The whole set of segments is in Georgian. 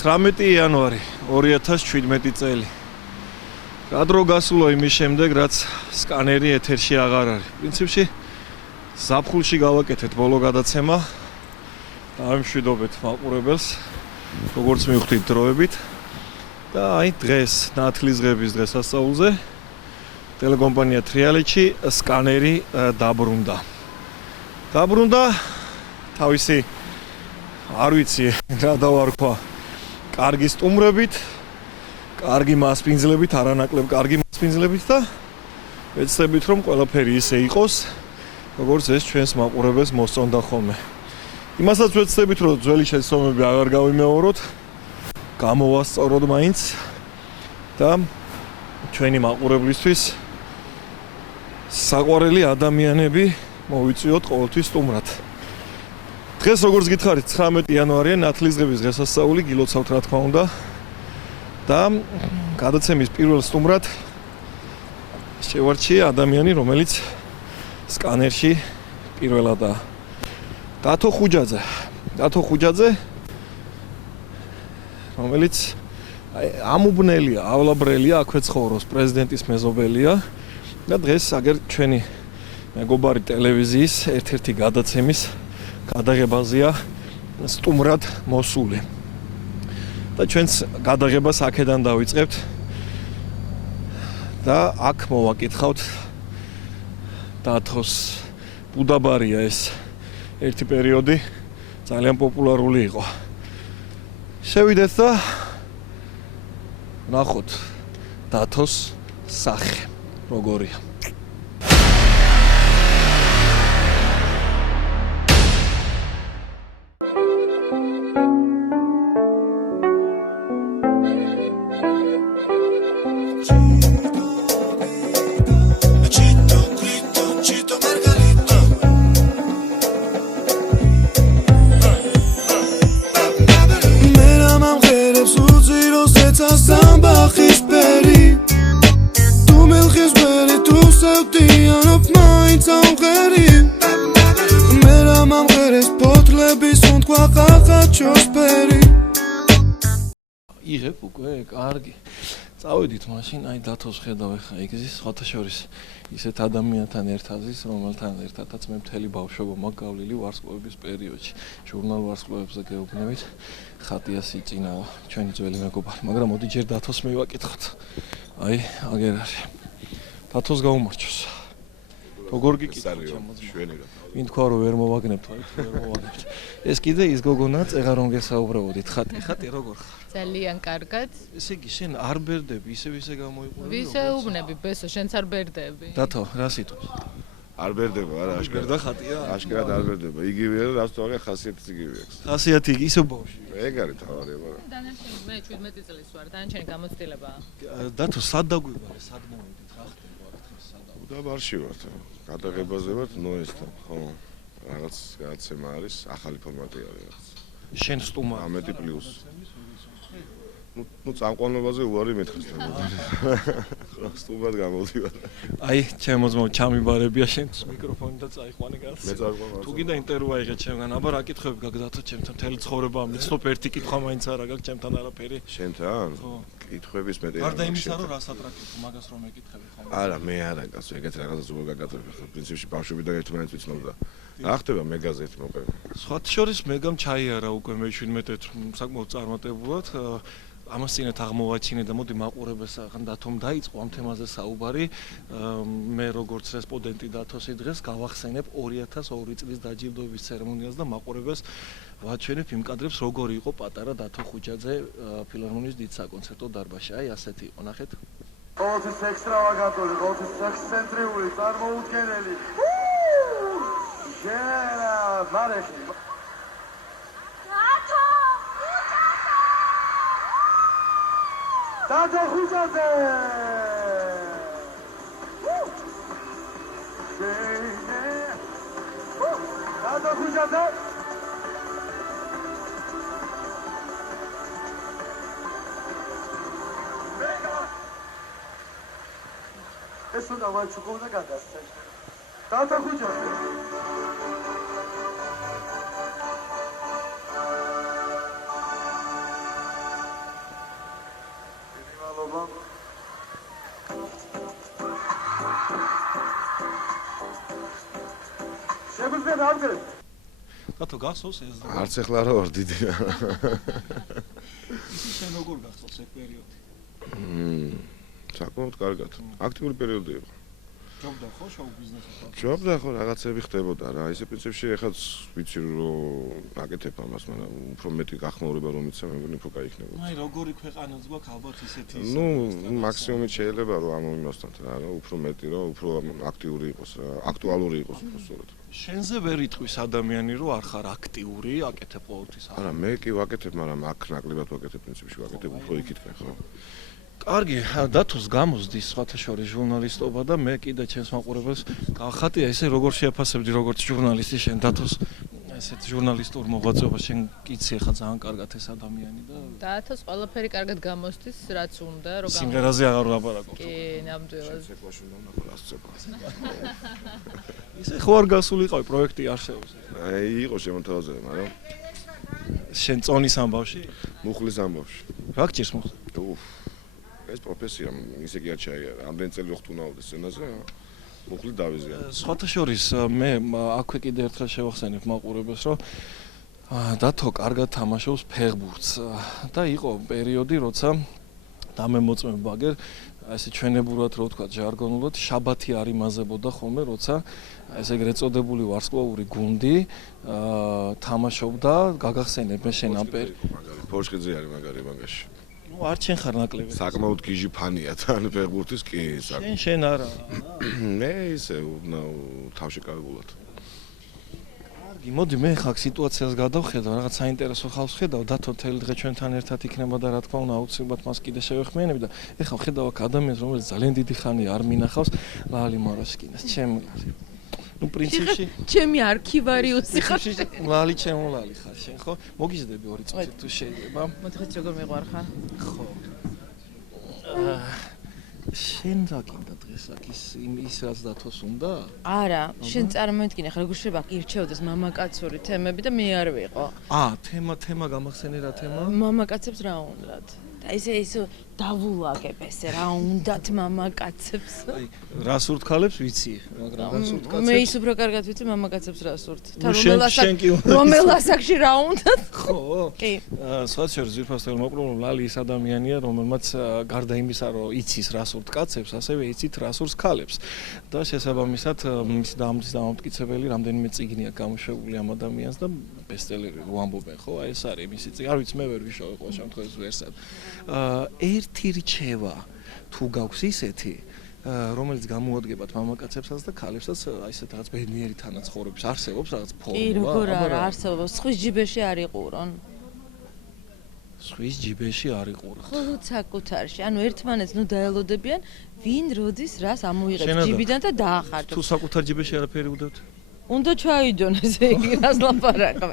19 იანვარი 2017 წელი. რა დრო გასულა იმის შემდეგ, რაც სკანერი ეთერში აღარ არის. პრინციპში ზაფხულში გავაკეთეთ ბოლო გადაცემა. დავიმშვიდობეთ მაყურებელს, როგორც მივხვდით დროებით. და აი დღეს, ნათლისღების დღესასწაულზე ტელეკომპანია თრიალეთში სკანერი დაბრუნდა. დაბრუნდა თავისი არ ვიცი რა დავარქვა. კარგი სტუმრებით, კარგი მასპინძლებით, არანაკლებ კარგი მასპინძლებით და ვეცდებით რომ ყველაფერი ისე იყოს, როგორც ეს ჩვენს მაყურებელს მოსწონდა ხოლმე. იმასაც ვეცდებით რომ ძველი შეცდომები აღარ გავიმეოროთ, გამოვასწოროთ მაინც და ჩვენი მაყურებლისთვის საყვარელი ადამიანები მოვიწვიოთ ყოველთვის სტუმრად. დღეს როგორც გითხარით 19 იანვარია ნათლისღების დღესასწაული, გილოცავთ რა თქმა უნდა. და გადაცემის პირველ სტუმრად შევარჩიე ადამიანი, რომელიც სკანერში პირველადაა. დათო ხუჯაძე, რომელიც ამუბნელია, ავლაბრელია, აქვე ცხოვრობს, პრეზიდენტის მეზობელია და დღეს აგერ ჩვენი მეგობარი ტელევიზიის ერთ-ერთი გადაცემის გადაღებაზეა სტუმრად მოსული. და ჩვენს გადაღებას აქედან დავიწყებთ და აქ მოვაკითხავთ დათოს ბუდაბარია ეს ერთი პერიოდი ძალიან პოპულარული იყო. შევიდეთ და ნახოთ დათოს სახე როგორია. იღებ უკვე, კარგი. წავედით მაშინ, აი დათოს ხედავ ხა იგზის, სხვათა შორის ისეთ ადამიანთან ერთაზის, რომელთან ერთადაც მე მთელი ბავშვობა მაქვს გავლილი ვარსკვლავების პერიოდში. ჟურნალ ვარსკვლავებზე გეუბნებით, ხატია სიჭინავა, ჩვენი ძველი მეგობარი, მაგრამ მოდი ჯერ დათოს მივაკითხოთ. აი, აგერ არის. დათოს გაუმარჯოს. როგორ გიკითხოთ ჩემოძმა? ვინ თქვა რომ ვერ მოვაგნებთ, აი თუ ვერ მოვაგნებთ. ეს კიდე ის გოგონა წეღარ რომ გესაუბრებოდით, ხატი როგორ ხარ? ძალიან კარგად. ესე იგი შენ არ ბერდები, ისე გამოიყურები. ვისეუბნები, ბესო, შენც არ ბერდები. დათო, რა სიტყვი? არ ბერდება, არა, აშკარად ხატია? აშკარად არ ბერდება. იგივეა, რაც თქო, ხასიათიც იგივეა. ხასიათი ისე ბავშვი. ეგ არის თავარი, მაგრამ. დანარჩენი მე 17 წლის ვარ, დანარჩენი გამოცდილებაა. დათო, სად დაგვიბარე, სად მოვიდით, რა ხდება აქ სად? უდაბარში ვართ. გადაღებაზე ვართ ნოესთან, ხო. რაღაც გადაცემა არის, ახალი ფორმატი არის რაღაც. შენ სტუმარი 10 პლუს. ნუ წამყვანობაზე უარი მეთქეს და ხო სტუმრად გამოვდივარ. აი, ჩემოძმა ჩამიბარებია შენ მიკროფონი და წაიყვანე გას. მე წაიყვანე. თუ კიდე ინტერვიუ აიღე ჩემგან, აბა რა კითხვები გაქვს დათო ჩემთან, მთელი ცხოვრება მიცნობ ერთი კითხვა მაინც არა გაქვს ჩემთან არაფერი. შენთან? ხო. კითხვების მეტი არა. გარდა იმისა, რომ რას ატრაკებ, მაგას რომ ეკითხები ხომ? არა, მე არა გასო, ეგეთ რაღაცას უბრალოდ გაგატარებ ხა. პრინციპში ბავშვობიდან ერთმანეთს ვიცნობდა. რა ხდება მეგაზეთ მოყევ. სხვათა შორის მეგამ ჩაიარა უკვე მე 17 საკმაოდ წარმატებულად. ამას წინათ აღმოვაჩინე და მოდი მაყურებელს ახან დათომ დაიწყო ამ თემაზე საუბარი. მე როგორც რესპონდენტი დათოსი დღეს გავახსენებ 2002 წლის დაჯილდოების ცერემონიას და მაყურებელს ვაჩვენებ იმ კადრებს როგორი იყო პატარა დათო ხუჯაძე ფილარმონიის დიდ საკონცერტო დარბაზში. აი ასეთი იყო, ნახეთ. ყოველთვის ექსტრავაგანტული, ყოველთვის ექსცენტრიული, წარმოუდგენელი. ჟენა მარეხი. დათო ხუჯაძე! დათო ხუჯაძე! ეს უნდა ვაჩუქო და გადასცენ. დათო ხუჯაძე! მადლობა. შეგვიძლია დავდგეთ? რატო გახსოვს ეს? არც ეხლა რა ვარ დიდი. ისი შენ როგორ გახსოვს ეს პერიოდი? საკმაოდ კარგად. აქტიური პერიოდი იყო. ჯობდა ხო შოუ ბიზნესში? ჯობდა ხო რაღაცები ხდებოდა რა. ისე პრინციპში ეხაც ვიცი რომ აკეთებ ამას, მაგრამ უფრო მეტი გახმაურება რომ იცი, მე მგონი უფრო გაიქნებოდა. აი როგორი ქვეყანაც გვაქვს ალბათ ისეთი ის. ნუ მაქსიმუმით შეიძლება რომ ამომიმოსთან რა, უფრო მეტი რომ უფრო აქტიური იყოს რა, აქტუალური იყოს უფრო სწორად. შენზე ვერ იტყვის ადამიანი რომ არ ხარ აქტიური, აკეთებ ყოველთვის. არა, მე კი ვაკეთებ, მაგრამ აქ ნაკლებად ვაკეთებ პრინციპში ვაკეთებ უფრო იქითკენ ხო. კარგი, დათოს გამოსდის სხვათა შორის ჟურნალისტობა და მე კიდე ჩემს მაყურებელს გავხატია ესე როგორ შეაფასებდი როგორც ჟურნალისტი შენ დათოს ესეთ ჟურნალისტურ მოღვაწეობას შენ კიცი ხა ძალიან კარგად ეს ადამიანი და დათოს ყველაფერი კარგად გამოსდის რაც უნდა რომ სიმღერაზე აღარ ვლაპარაკობ. კი, ნამდვილად. ცეკვაში უნდა ნახო რას ცეკვა. ისე ხო არ გასულიყავი პროექტი არსებობს. აი იყო შემოთავაზე, მაგრამ შენ წონის ამბავში? მუხლის ამბავში. რა გჭირს მოხდა? უფ. ეს პროფესია ისე კი არ ჩაიარა. ამდენ წელი ვხტუნავდი სცენაზე. მუხლი დავიზია. სხვათა შორის მე აქვე კიდე ერთხელ შევახსენებ მაყურებელს რომ დათო კარგად თამაშობს ფეხბურთს და იყო პერიოდი როცა დამემოწმე ბაგერ ესე ჩვენებურად რო ვთქვა ჟარგონულად შაბათი არ იმაზებოდა ხოლმე როცა ესე ეგრეთ წოდებული ვარსკვლავური გუნდი თამაშობდა გაგახსენებ მე შენ ამ ფორშხიძე არის მაგარი მაგაში. ნუ არ ჩენ ხარ ნაკლები. საკმაოდ გიჟი ფანია თან ფეხბურთის კი შენ არა. მე ისე თავშეკავებულად. კარგი, მოდი მე ხა სიტუაციას გადავხედავ, რაღაც საინტერესო ხალხს ხედავ, დათო თელი დღე ჩვენთან ერთად იქნება და რა თქმა უნდა აუცილებლად მას კიდე შევეხმიანები და ეხლა ხედავ აქ ადამიანს რომელიც ძალიან დიდი ხანია არ მინახავს ლალი მარაშკინას, ჩემი ლალი. ნუ პრინციპში ჩემი არქივარიუსი ხარ. ლალი ჩემო ლალი ხარ შენ ხო? მოგიძდები ორი წუთი თუ შეიძლება? მოდი ხეთ როგორ მიყვარხარ? ხო. შენ რა გინდა დღეს აქ ის რაც დათოს უნდა? არა, შენ წარმოიდგინე ხა როგორ შეიძლება ირჩევდეს მამაკაცური თემები და მე არ ვიყო. თემა გამახსენე რა თემა? მამაკაცებს რა უნდათ? და ისე დავულაგებ ესე რა უნდათ მამაკაცებს. აი, რას ურთქალებს ვიცი, მაგრამ რას ურთქალებს? მე ის უფრო კარგად ვიცი მამაკაცებს რას ურთ. შენ კი რომელ ასაკში რა უნდათ? ხო. კი. სხვა შორის ძირფასად მოპრობლემ ლალი ის ადამიანია, რომელმაც გარდა იმისა, რომ იცის რას ურთ კაცებს, ასევე იცით რას ურს ქალებს. და შესაბამისად მის დამამტკიცებელი რამდენიმე წიგნი აქვს გამოშვებული ამ ადამიანს და ბესტსელერი რო ამბობენ, ხო? აი ეს არის მისი წიგნი. არ ვიცი, მე ვერ ვიშოვე ყოველ შემთხვევაში ვერსად. ერთი რჩევა თუ გაქვს ისეთი რომელიც გამოუადგებათ მამაკაცებსაც და ქალებსაც აი ესეთ რაღაც ბედნიერი თანაცხოვრების არსებობს რაღაც ფორმა. კი, როგორ არა არსებობს, სხვის ჯიბეში არ იყურონ. სხვის ჯიბეში არ იყურონ. ხოლოდ საკუთარში, ანუ ერთმანეთს ნუ დაელოდებიან, ვინ როდის რას ამოიღებს ჯიბიდან და დაახარჯებს. თუ საკუთარ ჯიბეში არაფერი უდევთ? უნდა ჩაიდონ ესე იგი, რას ლაპარაკობ.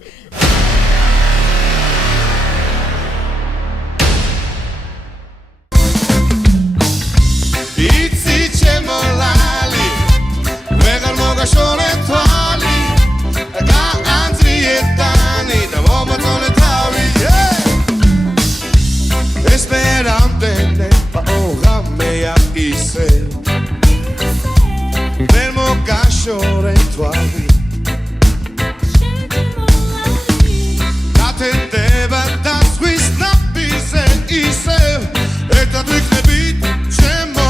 იცი ჩემო ლალი ვეღარ მოგაშორე თვალი გაანძრიეთანი და მომაწონე თავი ესპერამდე პაოგამეა ისე ვერ მოგაშორე თვალი გათენდება და სხვის ნაპირზე ისე ერთად ვიქნებით ჩემო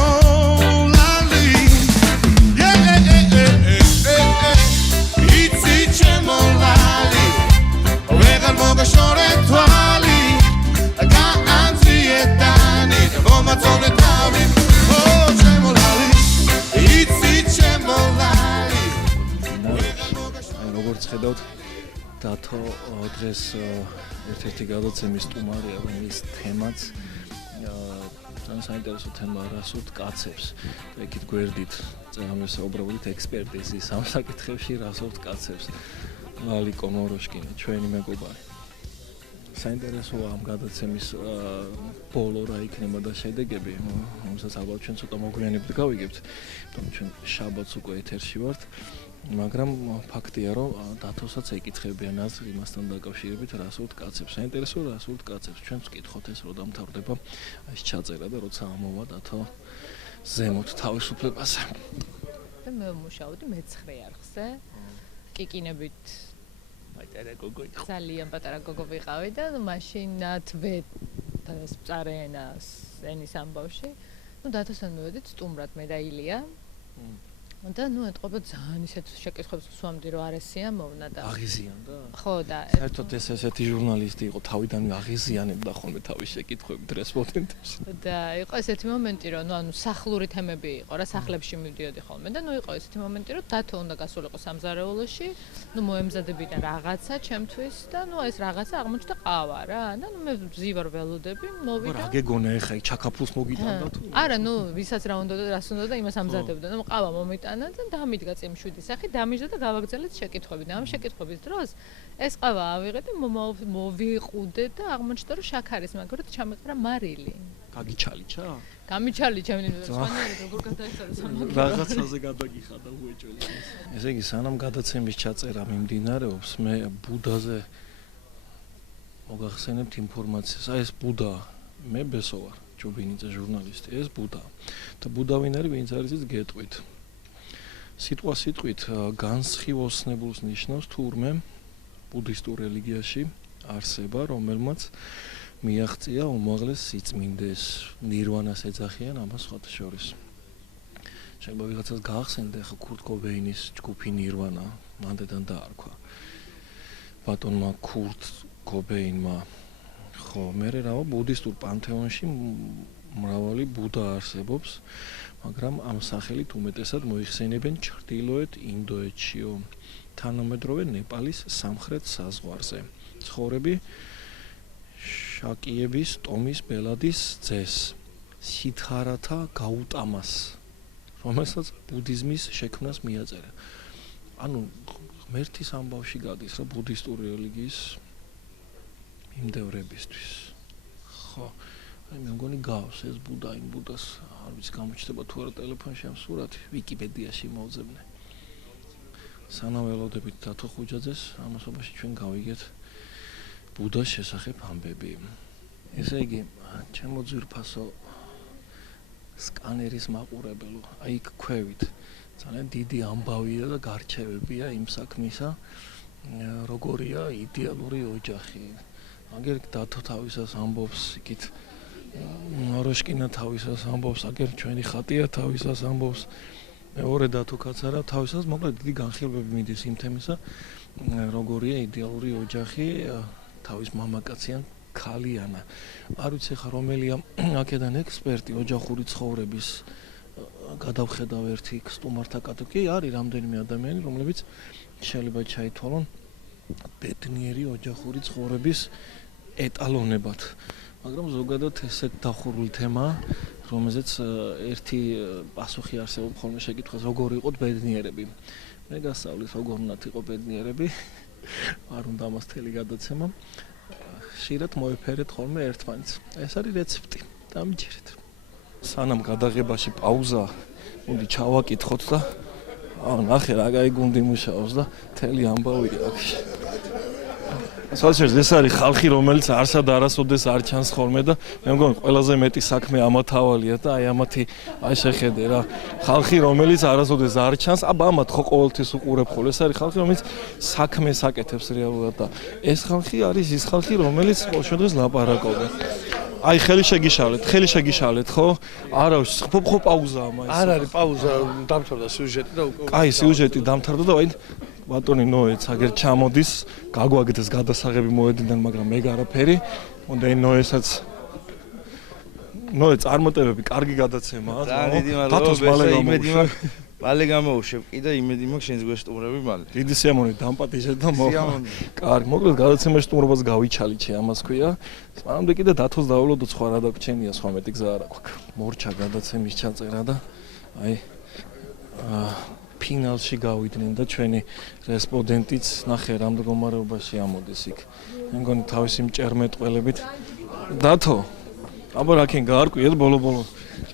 მოგაშორე თვალი გაანძრიეთანი და მომაწონე თავი ო ჩემო ლალი იცი ჩემო ლალი აი როგორც ხედავთ დათო დღეს ერთ-ერთი გადაცემის სტუმარია და მის თემაც ძალიან საინტერესო თემა რას ურთ კაცებს და იქით გვერდით წერამეს უბრალოდ ექსპერტიზის ამ საკითხებში რას ურთ კაცებს ლალი კომოროშკინი ჩვენი მეგობარი საინტერესოა ამ გადაცემის ბოლო რა იქნება და შედეგები რომელსაც ალბათ ჩვენ ცოტა მოგვიანებით გავიგებთ იმიტომ ჩვენ შაბათს უკვე ეთერში ვართ მაგრამ ფაქტია, რომ დათოსაც ეკითხებიან აზრი იმასთან დაკავშირებით, რა სურთ კაცებს. საინტერესოა, რა სურთ კაცებს. ჩვენც ვკითხოთ ეს, რომ დამთავრდება ეს ჩაწერა და როცა ამოვა დათო ზემოთ თავისუფლებაზე. და მე ვმუშაობდი მე-9 არხზე. კიკინებით პატარა გოგო იყო. ძალიან პატარა გოგო ვიყავი და მაშინაც ეს მწარე ენის ამბავში. დათოსთან მივედით სტუმრად მე და ილია. და ეთყობა ძალიან ისეთ შეკითხვებს ვსვამდი რომ არესია მოვნა და აღიზიან და ხო და საერთოდ ეს ესეთი ჟურნალისტი იყო თავიდანვე აღიზიანებდა ხოლმე თავის შეკითხვებით რესპონდენტებს და იყო ესეთი მომენტი რომ ანუ სახლური თემები იყო რა სახლებში მივდიოდი ხოლმე და იყო ესეთი მომენტი რომ დათო უნდა გასულიყო სამზარეულოში მოემზადებინა რაღაცა ჩემთვის და ეს რაღაცა აღმოჩნდა ყავა რა და მე ვზივარ ველოდები მოვიდა რა გეგონა ეხა ჩაკაფულს მოგიტანდა თუ არა ვისაც რა უნდა და რას უნდა და იმას ამზადებდა და ყავა მომიტანა და დამიდგა წინ 7 სახი დამიჯდა და გავაგზავნეთ შეკითხვები და ამ შეკითხვების დროს ეს ყავა ავიღე და მოვიყუდე და აღმოჩნდა რომ შაქარის მაგალითად ჩამეყარა მარილი გაგიჩალიჩა გამიჩალი ჩემი სვანიერი როგორ გადაიხარა სამოგ რაღაცაზე გადაგიხადა უეჭველი ესე იგი სანამ გადაცემის ჩაწერა მიმდინარეობს მე ბუდაზე მოგახსენებთ ინფორმაციას აი ეს ბუდა მე ბესო ვარ ჯობინიძე ჟურნალისტი ეს ბუდა და ბუდა ვინ არის ვინც არის ის გეტყვით სიტყვით განსხივოსნებულს ნიშნავს თურმე ბუდისტურ რელიგიაში არსება, რომელმაც მიაღწია უმაღლეს სიწმინდეს, ნირვანას ეძახიან ამას სხვათა შორის. შეიძლება ვიღაცას გაახსენდა ხა კურტ კობეინის ჯგუფი ნირვანა, მანდედან დაარქვა. ბატონმა კურტ კობეინმა ხო, მე რა ბუდისტურ პანთეონში მრავალი ბუდა არსებობს. მაგრამ ამ სახელით უმეტესად მოიხსენებენ ჩრდილოეთ ინდოეთშიო, თანამედროვე ნეპალის სამხრეთ საზღვარზე. ცხოვრები შაკიების ტომის ბელადის ძეს, სიდჰარათა გაუტამას, რომელსაც ბუდიზმის შექმნას მიაწერა. ანუ ღმერთის ამბავში გადის რა ბუდისტური რელიგიის მიმდევრებისთვის. ხო აი მე მგონი გავს ეს ბუდა იმ ბუდას არ ვიცი გამოჩნდება თუ არა ტელეფონში ამ სურათი ვიკიპედიაში მოვძებნე სანამ ველოდებით დათო ხუჯაძეს ამასობაში ჩვენ გავიგეთ ბუდას შესახებ ამბები ესე იგი ჩემო ძვირფასო სკანერის მაყურებელო აი იქ ქვევით ძალიან დიდი ამბავია და გარჩევებია იმ საქმისა როგორია იდეალური ოჯახი აგერ დათო თავისას ამბობს იქით ნოროშკინა თავისას ამბობს, აგერ ჩვენი ხატია თავისას ამბობს. მეორე დათო კაცარა თავისას მოკლედ დიდი განხილვები მიდის იმ თემისა, როგორია იდეალური ოჯახი თავის მამაკაციან ქალიანა. არ ვიცი ხა რომელია აქედან ექსპერტი ოჯახური ცხოვრების გადავხედავ ერთი სტუმართა კატეგორია, არის რამდენიმე ადამიანი, რომლებიც შეიძლება ჩაითვალონ ბედნიერი ოჯახური ცხოვრების ეტალონებად. მაგრამ ზოგადად ესეთ დახურული თემაა, რომელზეც ერთი პასუხი არსებობს ხოლმე შეკითხვას, როგორ იყოთ ბედნიერები. მე გასწავლის როგორ უნდა იყოს ბედნიერები. არ უნდა ამას თელი გადაცემა. ხშირად მოეფერეთ ხოლმე ერთმანეთს. ეს არის რეცეპტი. დამიჯერეთ. სანამ გადაღებაში პაუზა, მოდი ჩავაკითხოთ და ნახე რა კაი გუნდი მუშაობს და თელი ამბავია აქ. საერთოდ ეს არის ხალხი, რომელიც არსად არასოდეს არ ჩანს ხოლმე და მე მგონი ყველაზე მეტი საქმე ამათავალია და აი ამათი აი შეხედე რა. ხალხი, რომელიც არასოდეს არ ჩანს, ამათ ხო ყოველთვის უყურებ ხოლმე. ეს არის ხალხი, რომელიც საქმეს აკეთებს რეალურად და ეს ხალხი არის ის ხალხი, რომელიც ყოველ დღეს ლაპარაკობს. აი ხელი შეგიშალეთ, ხო? არა, ხო პაუზაა მაინც. არ არის პაუზა, დამთავრდა სიუჟეტი და უკვე. კაი, სიუჟეტი დამთავრდა და აი ბატონი ნოეც აგერ ჩამოდის, გაგვაგდეს გადასაღები მოედინან, მაგრამ მე გარაფერი. უნდა ნოესაც ნოე წარმოტებები, კარგი გადაცემაა. ძალიან დიდი მადლობა, იმედი მაქვს. მალე გამოუშვებ კი და იმედი მაქვს შენს გვესტუმრები მალე. დიდი სიამოვნებით დამპატიჟეთ და კარგი, მოკლედ გადაცემაში სტუმრობას გავიჩალიჩე, ამას ქვია. მანამდე კიდე დათოს დაავლოდო სხვა რა დაგვრჩენია, სხვა მეტი გზა არ აქვს. მორჩა გადაცემის ჩაწერა და აი ფინალში გავიდნენ და ჩვენი რესპონდენტიც ნახე რამ მდგომარეობაში ამოდის იქ. მე მგონი თავისი მჭერმეტყველებით. დათო, აბა რაკენ გაარკვიეთ ბოლო-ბოლო.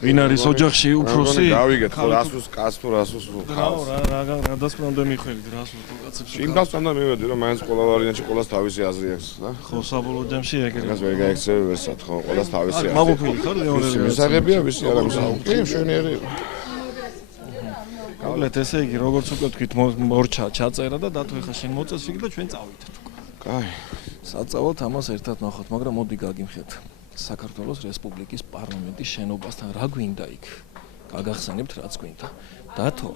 ვინ არის ოჯახში უფროსი? გავიგეთ ხო რასუს კაც თუ რასუს რა დასკვნამდე მიხვედით რას კაცებს? იმ დასკვნამდე მივედი რომ მაინც ყველა ვარიანტში ყველას თავისი აზრი აქვს და ხო საბოლოო ჯამში ეგრე. ეს ვერ გაიქცევი ვერსად ხო ყველას თავისი აზრი. მაგოფილი ხარ ვისი მისაღებია ვისი არა მისაღებია. კი მშვენიერი იყო. გავლეთ ესე იგი როგორც უკვე თქვით მორჩა ჩაწერა და დათო ეხა შენ მოწესრიგი და ჩვენ წავიდეთ უკვე. კაი. საწავოთ ამას ერთად ნახოთ, მაგრამ მოდი გაგიმხეთ. საქართველოს რესპუბლიკის პარლამენტის შენობასთან რა გვინდა იქ? გაგახსენებთ რაც გვინდა. დათო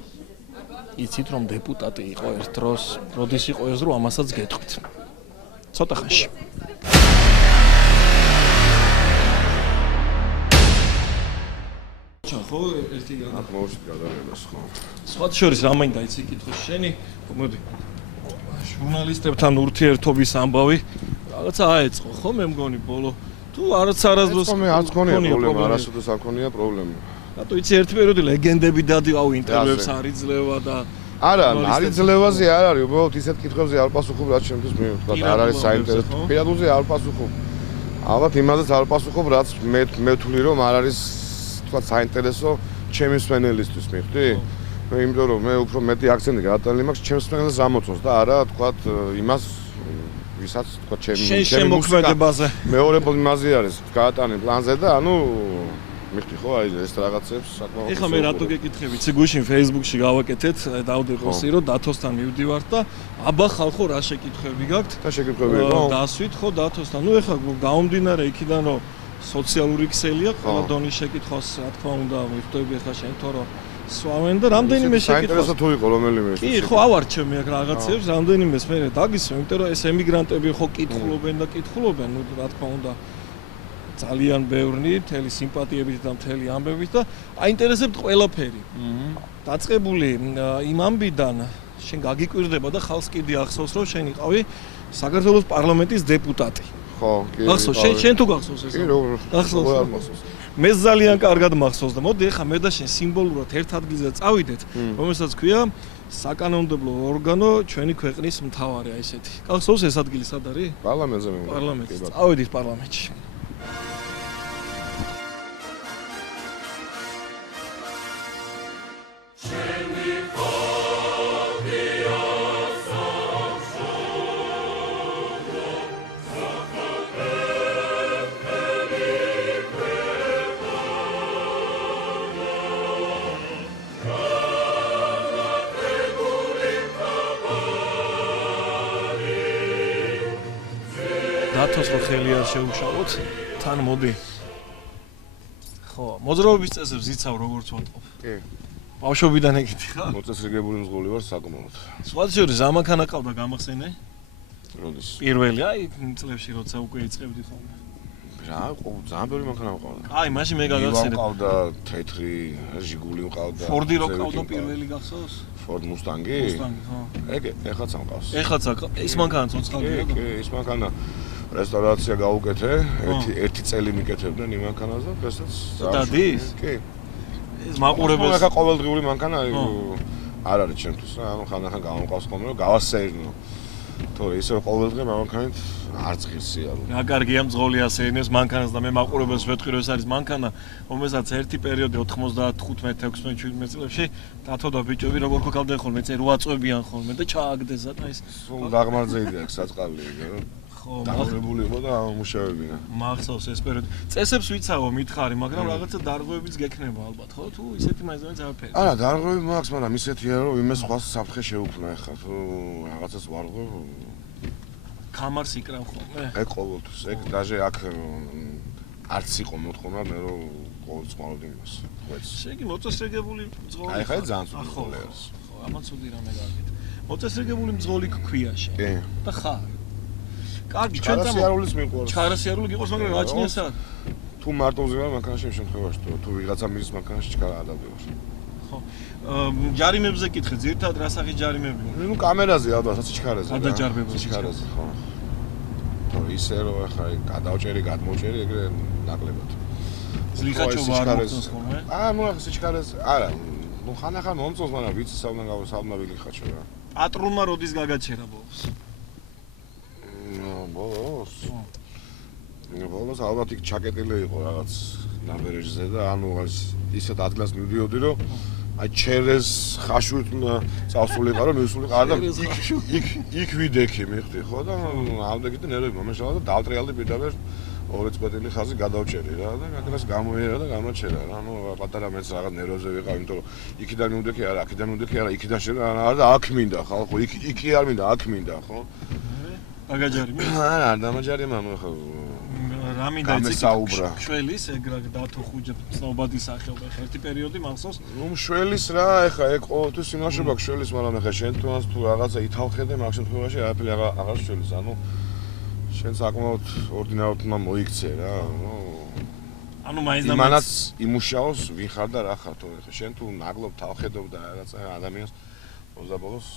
იცით რომ დეპუტატი იყო ერთ დროს, როდის იყო ეს დრო ამასაც გეტყვით. ცოტა ხანში. ხო, ერთი აქ მოვშით გადაღებას ხო. სხვა შორის რა მინდა იცი კითხო შენი? მოდი. ჟურნალისტებთან ურთიერთობის ამბავი რაღაცა აეწყო ხო მე მგონი ბოლო თუ არასდროს არც ქონია პრობლემა, არასდროს არ ქონია პრობლემა. რატო იცი ერთი პერიოდი ლეგენდები დადიაო ინტერვიუებს არიძლევა და არა, არიძლევაზე არ არის, უბრალოდ ისეთ კითხვებზე არ პასუხობ, რაც შემთხვევით მე ვთქვა, არ არის საინტერესო. პირადულზე არ პასუხობ. ალბათ იმაზეც არ პასუხობ, რაც მე ვთვლი რომ არ არის თქვა საინტერესო ჩემი მსმენელისთვის, მიხდი? მე იმიტომ რომ მე უფრო მეტი აქცენტი გადატანილი მაქვს ჩემს მსმენელს რა მოწონს და არა თქვა იმას ვისაც თქვა ჩემი მოქმედებაზე. მეორე იმაზე არის გადატანილი პლანზე და ანუ მიხდი ხო აი ეს რაღაცებს საკმაოდ ეხლა მე რატო გეკითხები? იცი გუშინ Facebook-ში გავაკეთეთ, დავდე პოსტი რომ დათოსთან მივდივართ და აბა ხალხო რა შეკითხვები გაქვთ? და შეკითხვები იყო? დასვით ხო დათოსთან. ნუ ეხლა გამომდინარე იქიდან რომ სოციალური ქსელია, ყველა დონის შეკითხვას რა თქმა უნდა მიხვდები ეხლა შენ თორო სვავენ და რამდენიმე შეკითხვა. საინტერესო თუ იყო რომელიმე ეს. კი, ხო ავარჩევ მე აქ რაღაცებს, რამდენიმეს მე დაგისვენ, იმიტომ რომ ეს ემიგრანტები ხო კითხულობენ და კითხულობენ, ნუ რა თქმა უნდა ძალიან ბევრი, მთელი სიმპათიებით და მთელი ამბებით და აინტერესებთ ყველაფერი. დაწყებული იმ ამბიდან შენ გაგიკვირდება და ხალხს კიდე ახსოვს რომ შენ იყავი საქართველოს პარლამენტის დეპუტატი. ხო, კი. ახსოვს, შენ თუ გახსოვს ეს? კი, როგორ? ახსოვს. არ მახსოვს. მე ძალიან კარგად მახსოვს და მოდი ეხა მე და შენ სიმბოლურად ერთ ადგილზე წავიდეთ, რომელსაც ქვია საკანონმდებლო ორგანო ჩვენი ქვეყნის მთავარი აი ესეთი. გახსოვს ეს ადგილი სად არის? პარლამენტზე მე. პარლამენტში. წავედით პარლამენტში. დათოს რო ხელი არ შეუშალოთ, თან მოდი. ხო, მოძრაობის წესებს იცავ როგორც ვატყობ. კი. ბავშვობიდან ეგეთი ხარ? მოწესრიგებული მძღოლი ვარ საკმაოდ. სხვა შორის ამანქანა ყავდა გამახსენე? როდის? პირველი აი წლებში როცა უკვე იწყებდი ხოლმე. რა, ძალიან ბევრი მანქანა მყავდა. აი, მაშინ მე გაგახსენე. მყავდა თეთრი, ჟიგული მყავდა. ფორდი რო ყავდა პირველი გახსოვს? ფორდ მუსტანგი? მუსტანგი, ხო. ეხლაც ამყავს. ეხლაც ის მანქანა ცოცხალია და? კი, ის მანქანა რესტავრაცია გავუკეთე, ერთი წელი მიკეთებდნენ იმ მანქანას და დღესაც დადის? კი. ეს მაყურებელს ახლა ყოველდღიური მანქანა არ არის ჩემთვის რა, ანუ ხანდახან გამომყავს ხოლმე რომ გავასეირნო. თორე ისე ყოველდღე მანქანით არ წღირსია. რა კარგია მძღოლი ასეირნებს მანქანას და მე მაყურებელს ვეთქვი რომ ეს არის მანქანა, რომელსაც ერთი პერიოდი 95-16-17 წლებში დათო და ბიჭები როგორ ქოქავდნენ ხოლმე, წე 8 წვებიან ხოლმე და ჩააგდეს და ის სულ დაღმართზე იქ საწყალი რა. ხო, დაღმართებული იყო და ამუშავებინა. მახსოვს ეს პერიოდი. წესებს ვიცავო მითხარი, მაგრამ რაღაცა დარღვევებიც გექნება ალბათ, ხო? თუ ისეთი მაინც არაფერი. არა, დარღვევები მაქვს, მაგრამ ისეთია რომ იმეს სხვას საფრთხე შეუქმნა ახლა, თუ რაღაცას ვარღვევ. კამარს იკრავ ხოლმე? ეგ ყოველთვის, ეგ დაჟე აქ არც იყო მოთხოვნა მე რომ ყოველთვის ვყავდი იმას. შეგი მოწესრიგებული მძღოლი. აი ხა ძალიან ცუდი მძღოლი არის. ხო, ამან ცუდი რამე გააკეთე. მოწესრიგებული მძღოლი გქვია შენ. კი. და ხარ. კარგი, ჩვენ ჩარასიარულის მიყვარს. ჩარასიარული გიყოს, მაგრამ რაჭნია სად? თუ მარტოზე ვარ მანქანაში იმ შემთხვევაში, თუ ვიღაცა მიდის მანქანაში ჩქარა ადავდივარ. ხო. ჯარიმებზე კითხე, ძირთად რა სახის ჯარიმებია? ნუ კამერაზე ალბათ, სიჩქარეზე. ადაჯარბებულ სიჩქარეზე, ხო. თუ ისე რომ ახლა გადავჭერი, გადმოჭერი, ეგრე ნაკლებად. ზლიხაჩობა არ მოხდეს ხოლმე? ნუ ახლა სიჩქარეზე, არა, ნუ ხანახან მომწონს, მაგრამ ვიცი საუბნა ვილიხაჩო რა. პატრულმა როდის გაგაჩერა ბოლოს? ბოლოს ალბათ იქ ჩაკეტილი იყო რაღაც ნაბერეჟზე და ანუ ისეთ ადგილას მივდიოდი რომ აი ჩერეს ხაშვით წავსულიყო რომ მივსულიყო და იქ ვიდექი მიხდი ხო და ავდექი და ნერვები მომეშალა და დავტრიალდი პირდაპირ 2 წუთი ხაზი გადავჭერი რა და მაგას გამოიერა და გამოჩერა რა ანუ პატარა მეც რაღაც ნერვებზე ვიყავ იმიტომ რომ იქიდან მივდექი არა აქიდან მივდექი არა იქიდან არა და აქ მინდა ხალხო იქი არ მინდა აქ მინდა ხო დაგაჯარი მე არა დამაჯარი მამა ხო რა მინდა იცი შველის ეგ რა დათო ხუჯა ცნობადი სახეობა ერთი პერიოდი მახსოვს ნუ შველის რა ეხა ეგ ყოველთვის იმაშობა შველის მაგრამ ეხა შენ თუ რაღაცა ითავხედე მაგ შემთხვევაში არაფერი აღარ შველის ანუ შენ საკმაოდ ორდინარულად მოიქცე რა ანუ მაინც და იმანაც იმუშაოს ვინ ხარ და რა ხარ თო ეხა შენ თუ ნაგლობ თავხედობ და რაღაცა ადამიანს ბოლოს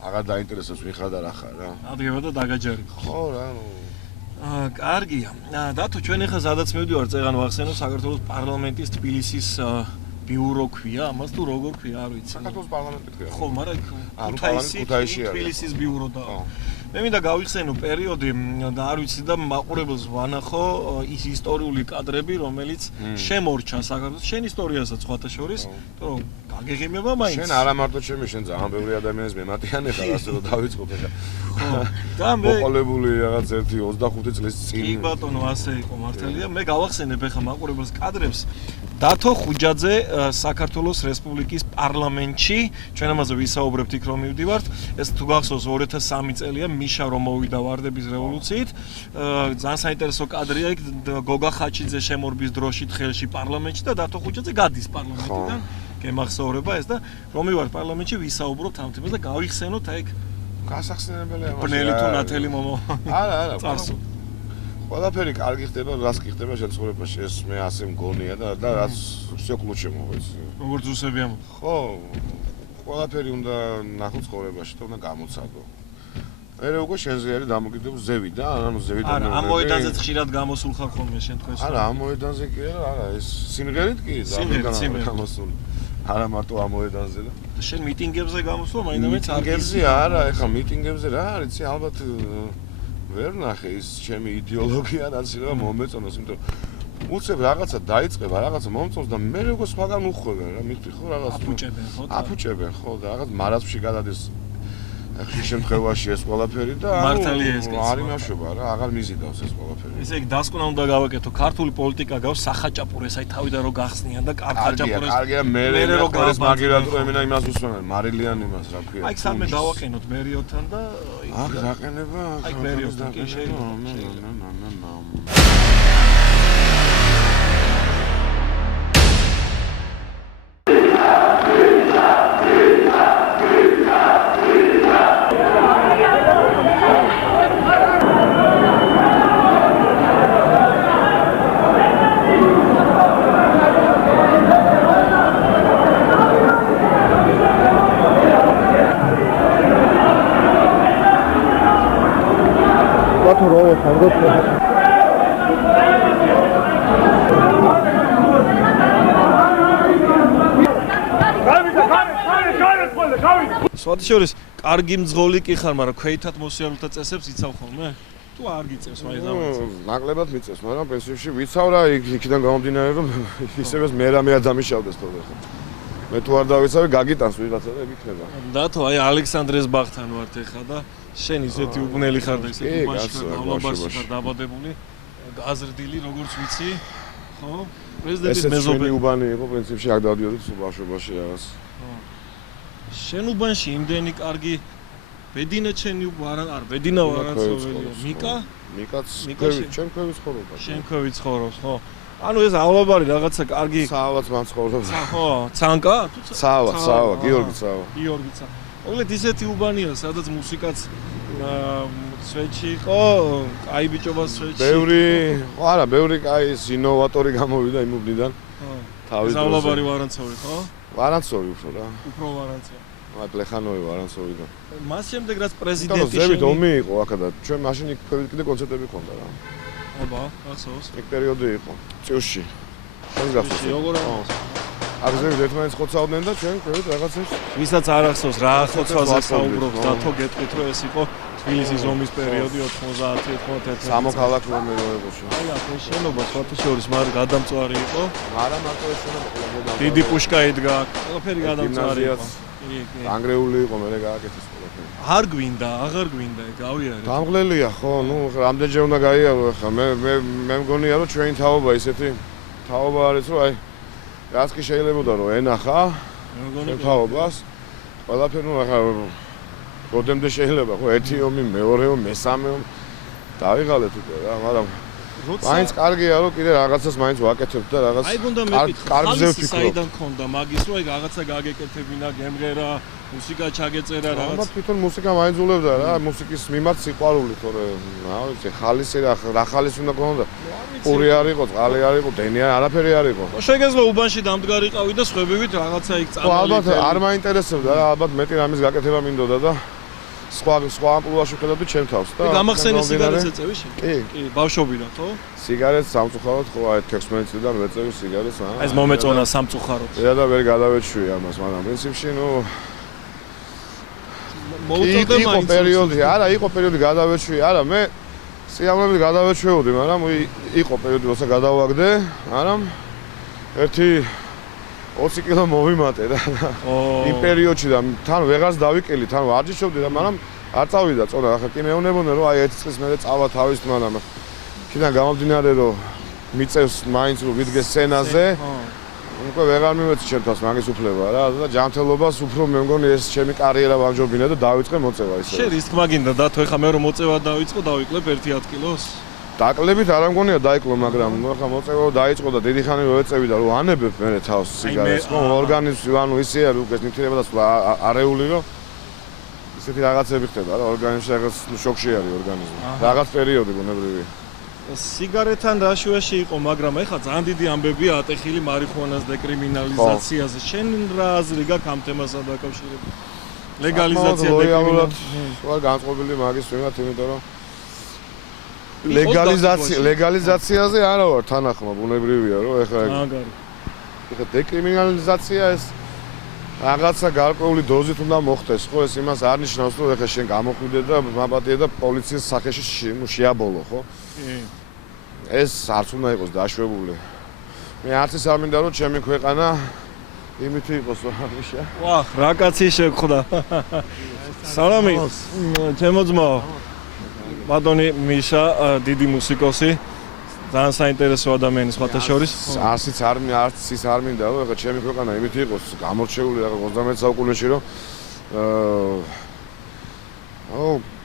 აღარ დაინტერესებს ვინ ხარ და რა ხარ რა ადგება და დაგაჯარი ხო რა კარგია. დათო ჩვენ ახლა სადაც მივდივართ, წეგან ვახსენო საქართველოს პარლამენტის თბილისის ბიურო ქვია, ამას თუ როგორ ქვია, არ ვიცი. საქართველოს პარლამენტი ქვია. ხო, მაგრამ ქუთაისში თბილისის ბიურო და მე მინდა გავიხსენო პერიოდი და არ ვიცი და მაყურებელს ვანახო ის ისტორიული კადრები, რომელიც შემორჩა საქართველოს შენ ისტორიასაც სხვათა შორის, რომ გაგეღიმება მაინც. შენ არა მარტო ჩემი, შენ ძალიან ბევრი ადამიანის მემატიანე ხარ, ასე რომ დავიწყოთ ახლა. და მე მოყოლებული რაღაც 1-25 წლის წინ. კი ბატონო, ასე იყო მართალია. მე გავახსენებ ახლა მაყურებელს კადრებს. დათო ხუჯაძე საქართველოს რესპუბლიკის პარლამენტში, ჩვენ ამაზე ვისაუბრებთ იქ რომ მივდივართ. ეს თუ გახსოვს 2003 წელია მიშა რომ მოვიდა ვარდების რევოლუციით. ძალიან საინტერესო კადრია იქ გოგა ხაჩიძე შემორბის დროში თხელში პარლამენტში და დათო ხუჯაძე გადის პარლამენტიდან. გემახსოვრება ეს და რომ მივარ პარლამენტში ვისაუბრობთ ამ თემაზე და გავიხსენოთ აი გასახსენებელია მას. ბნელი თუ ნათელი მომო. არა. წარსულ. ყველაფერი კარგი ხდება, რას კი ხდება შენ ცხოვრებაში, ეს მე ასე მგონია და რაც всё к лучшему ეს. როგორც უსებია. ხო. ყველაფერი უნდა ნახო ცხოვრებაში და უნდა გამოცადო. მე უკვე შენზე არის დამოკიდებული ზევი და ანუ ზევიდან არა, ამ მოედანზეც ხშირად გამოსულ ხარ ხოლმე შენ თქვენს. არა, ამ მოედანზე კი არა, ეს სიმღერით კი გამოსული. არა მარტო ამ მოედანზე და შენ მიტინგებზე გამოსულ, მაინც მიტინგებზე არა, ეხა მიტინგებზე რა არის, იცი ალბათ ვერ ნახე ის ჩემი იდეოლოგია რაც რა მომეწონოს, იმიტომ უცებ რაღაცა დაიწყება, რაღაცა მომწონს და მე როგორ სხვაგან უხვევენ რა, მithი ხო რაღაც აფუჭებენ ხო და რაღაც მარაზმში გადადის ახლა შემთხვევაში ეს ყველაფერი და მართალია ეს კაცი. არ იმაშობა რა, აღარ მიზიდავს ეს ყველაფერი. ესე იგი დასკვნა უნდა გავაკეთო, ქართული პოლიტიკა გავს სახაჭაპურეს, აი თავიდან რო გახსნიან და ხაჭაპურეს. კარგია, მე რო გავს მაგირატო ემინა იმას უსვენენ, მარილიან იმას რა ქვია. აი სამე დავაყენოთ მერიოთან და აქ რაყენება, აი მერიოთან კი შეიძლება. სხვათა შორის კარგი მძღოლი კი ხარ, მაგრამ ქვეითად მოსიარულთა წესებს იცავ ხოლმე? თუ არ გიწევს მაინც დავაწყო. ნაკლებად მიწევს, მაგრამ პენსიაში ვიცავ რა, იქიდან გამომდინარე რომ ისევ მე არ დამიშავდეს თორე ხო. მე თუ არ დავიცავე, გაგიტანს ვიღაცა და იქნება. დათო, აი ალექსანდრეს ბაღთან ვართ ეხლა და შენ ისეთი უბნელი ხარ და ისეთი უბანში ხარ დაბადებული, გაზრდილი როგორც ვიცი, ხო? პრეზიდენტის მეზობელი უბანი იყო პრინციპში აქ დავდიოდით ბავშვობაში რაღაც. შენ უბანში იმდენი კარგი ბედინა ჩენი არ ბედინა ვარანცოველია მიკაც ჩემ ქვევით ცხოვრობს შენ ქვევით ცხოვრობს ხო ანუ ესავლაბარი რაღაცა კარგი საავაც მან ცხოვრობს ხო ცანკა საავა გიორგი საავა მოკლედ ისეთი უბანია სადაც მუსიკაც სვეტში იყო კაი ბიჭობას სვეტში ბევრი კაი ინოვატორი გამოვიდა იმ უბნიდან თავისავლაბარი ვარანცოვი ხო ვარანცოვი უფრო რა უფრო ვარანცოვი აი პლეხანოვი ვარანცოვიდან მას შემდეგ რაც პრეზიდენტი ზევით ომი იყო აქადა ჩვენ მაშინ იქ კიდე კონცერტები ქონდა რა აბა გახსოვს ეგ პერიოდი იყო წილში შენ გახსოვს როგორ აქ ზევით ერთმანეთს ხოცავდნენ და ჩვენ ყვევით რაღაცებს ვისაც არ ახსოვს რა ხოცვაზე საუბრობს და თო გეტყვით რომ ეს იყო თბილისის ომის პერიოდი 90-91 სამოქალაქო ომი რო იყო. აი აქ შენობა სხვათა შორის მაგრამ გადამწვარი იყო. არა მარტო ეს შენობა დიდი პუშკა იდგა, ყველაფერი გადამწვარი იყო. ანგრეული იყო მე გააკეთეს ყველაფერი. არ გვინდა, აღარ გვინდა, გავიარე. დამღლელია ხო, ნუ რამდენჯერ უნდა გაიარო ახლა მე მგონია რომ ჩვენი თაობა ისეთი თაობა არის რომ აი რაც კი შეიძლებოდა რომ ენახა თაობას ყველაფერი ნუ ახლა როდემდე შეიძლება ხო ერთი ომი, მეორე ომი, მესამე ომი დავიღალეთ უკვე რა, მაგრამ მაინც კარგია რომ კიდე რაღაცას მაინც ვაკეთებ და რაღაც კარგზე ვფიქრობ. საიდან მქონდა მაგის რომ აი რაღაცა გაგეკეთებინა, გემღერა, მუსიკა ჩაგეწერა რაღაც. ალბათ თვითონ მუსიკა მაინძულებდა რა, მუსიკის მიმართ სიყვარული, თორე რა ვიცი, ხალისი რა ხალის უნდა გქონდა. პური არ იყო, წყალი არ იყო, დენი არაფერი არ იყო. შეგეძლო უბანში დამდგარიყავი და სხვებივით რაღაცა იქ წამალი. ალბათ არ მაინტერესებდა რა, ალბათ მეტი რამის გაკეთება მინდოდა და სხვა ამპლუაში ვხედავდი ჩემ თავს და გამახსენე სიგარეტს ეწევი შენ? კი, ბავშვობიდან, ხო? სიგარეტს სამწუხაროდ ხო აი 16 წლიდან ვეწევი სიგარეტს რა. ეს მომეწონა სამწუხაროდ. და ვერ გადავეჩვი ამას, მაგრამ პრინციპში ნუ მოუწოდე იყო პერიოდი, არა, იყო პერიოდი გადავეჩვი, არა, მე სიამოვნებით გადავეჩვეოდი, მაგრამ იყო პერიოდი, როცა გადავაგდე, მაგრამ ერთი 20 კილო მოვიმატე და იმ პერიოდში და თან ვეღარს დავიკელი, თან ვარჯიშობდი და მაგრამ არ წავიდა წონა, ახლა კი მეუბნებოდნენ რომ აი 1 წლის მერე წავა თავის თმანამ. იქიდან გამომდინარე რომ მიწევს მაინც რომ ვიდგე სცენაზე. უკვე ვეღარ მივეცი ჩემ თავს მაგის უფლება რა და ჯანმრთელობას უფრო მე მგონი ეს ჩემი კარიერა ვამჯობინე და დავიწყე მოწევა ისე. შენ ის თქმა გინდა დათო, ეხლა მე რომ მოწევა დავიწყო, დავიკლებ 1-10 კილოს. დაკლებით არ ამგონია დაიკლო, მაგრამ ახლა მოწევა დაიწყო და დიდი ხანი რო ეწევი და რო ანებებ მე თავს სიგარეტს, ხო, ორგანიზმი ანუ ისე არის უკვე ნივთიერება და არეული რომ ისეთი რაღაცები ხდება რა, ორგანიზმში რაღაც შოკში არის ორგანიზმი. რაღაც პერიოდი ბუნებრივია. სიგარეტთან რაშუაში იყო, მაგრამ ეხლა ძალიან დიდი ამბებია ატეხილი მარიხუანას დეკრიმინალიზაციაზე. შენ რა აზრი გაქვს ამ თემასთან დაკავშირებით? ლეგალიზაცია დეკრიმინალიზაციად ვარ განწყობილი მაგის მიმართ, იმიტომ რომ ლეგალიზაციაზე არა ვარ თანახმა, ბუნებრივია რომ ეხლა დეკრიმინალიზაცია ეს რაღაცა გარკვეული დოზით უნდა მოხდეს, ხო, ეს იმას არ ნიშნავს, რომ ეხლა შენ გამოხვიდე და მაბადია და პოლიციის სახეში შეაბოლო, ხო? ეს არც უნდა იყოს დაშვებული. მე არც ის არ მინდა რომ ჩემი ქვეყანა იმითი იყოს, ვაღიშა. ვახ, რა კაცი შეგხვდა. სალამი, ჩემო ძმაო. ბატონი მიშა, დიდი მუსიკოსი. ძალიან საინტერესო ადამიანი სხვათა შორის. არც ის არ მინდა რომ ეხლა ჩემი ქვეყანა იმითი იყოს გამორჩეული რაღაც 21 საუკუნეში რომ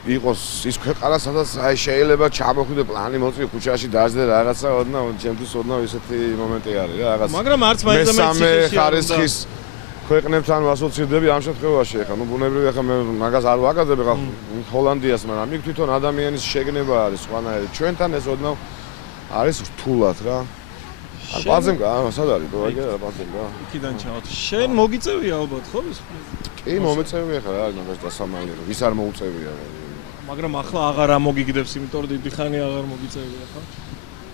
იყოს ის ქვეყანა სადაც აი შეიძლება ჩამოხვიდე პლანი მოწვი ქუჩაში დაждე რაღაცა ოდნა ჩემთვის ოდნა ისეთი მომენტი არის რა რაღაც მაგრამ არც მაინც ხარისხის ქვეყნებთან ვასოცირდები ამ შემთხვევაში ახლა ნუ ბუნებრივია ახლა მე მაგას არ ვაკეთებ ახლა ჰოლანდიას მაგრამ იქ თვითონ ადამიანის შეგნება არის სხვანაირი ჩვენთან ეს ოდნა არის რთულად რა პაზემ სად არის ბოლაგერა პაზემ რა იქიდან ჩავთ შენ მოგიწევია ალბათ ხო ის კი მომეწევია ახლა რა მაგას დასამალი რომ ვის არ მოუწევია მაგრამ ახლა აღარ ამოგიგდებს იმიტომ რომ დიდი ხანი აღარ მოგიწევია ხო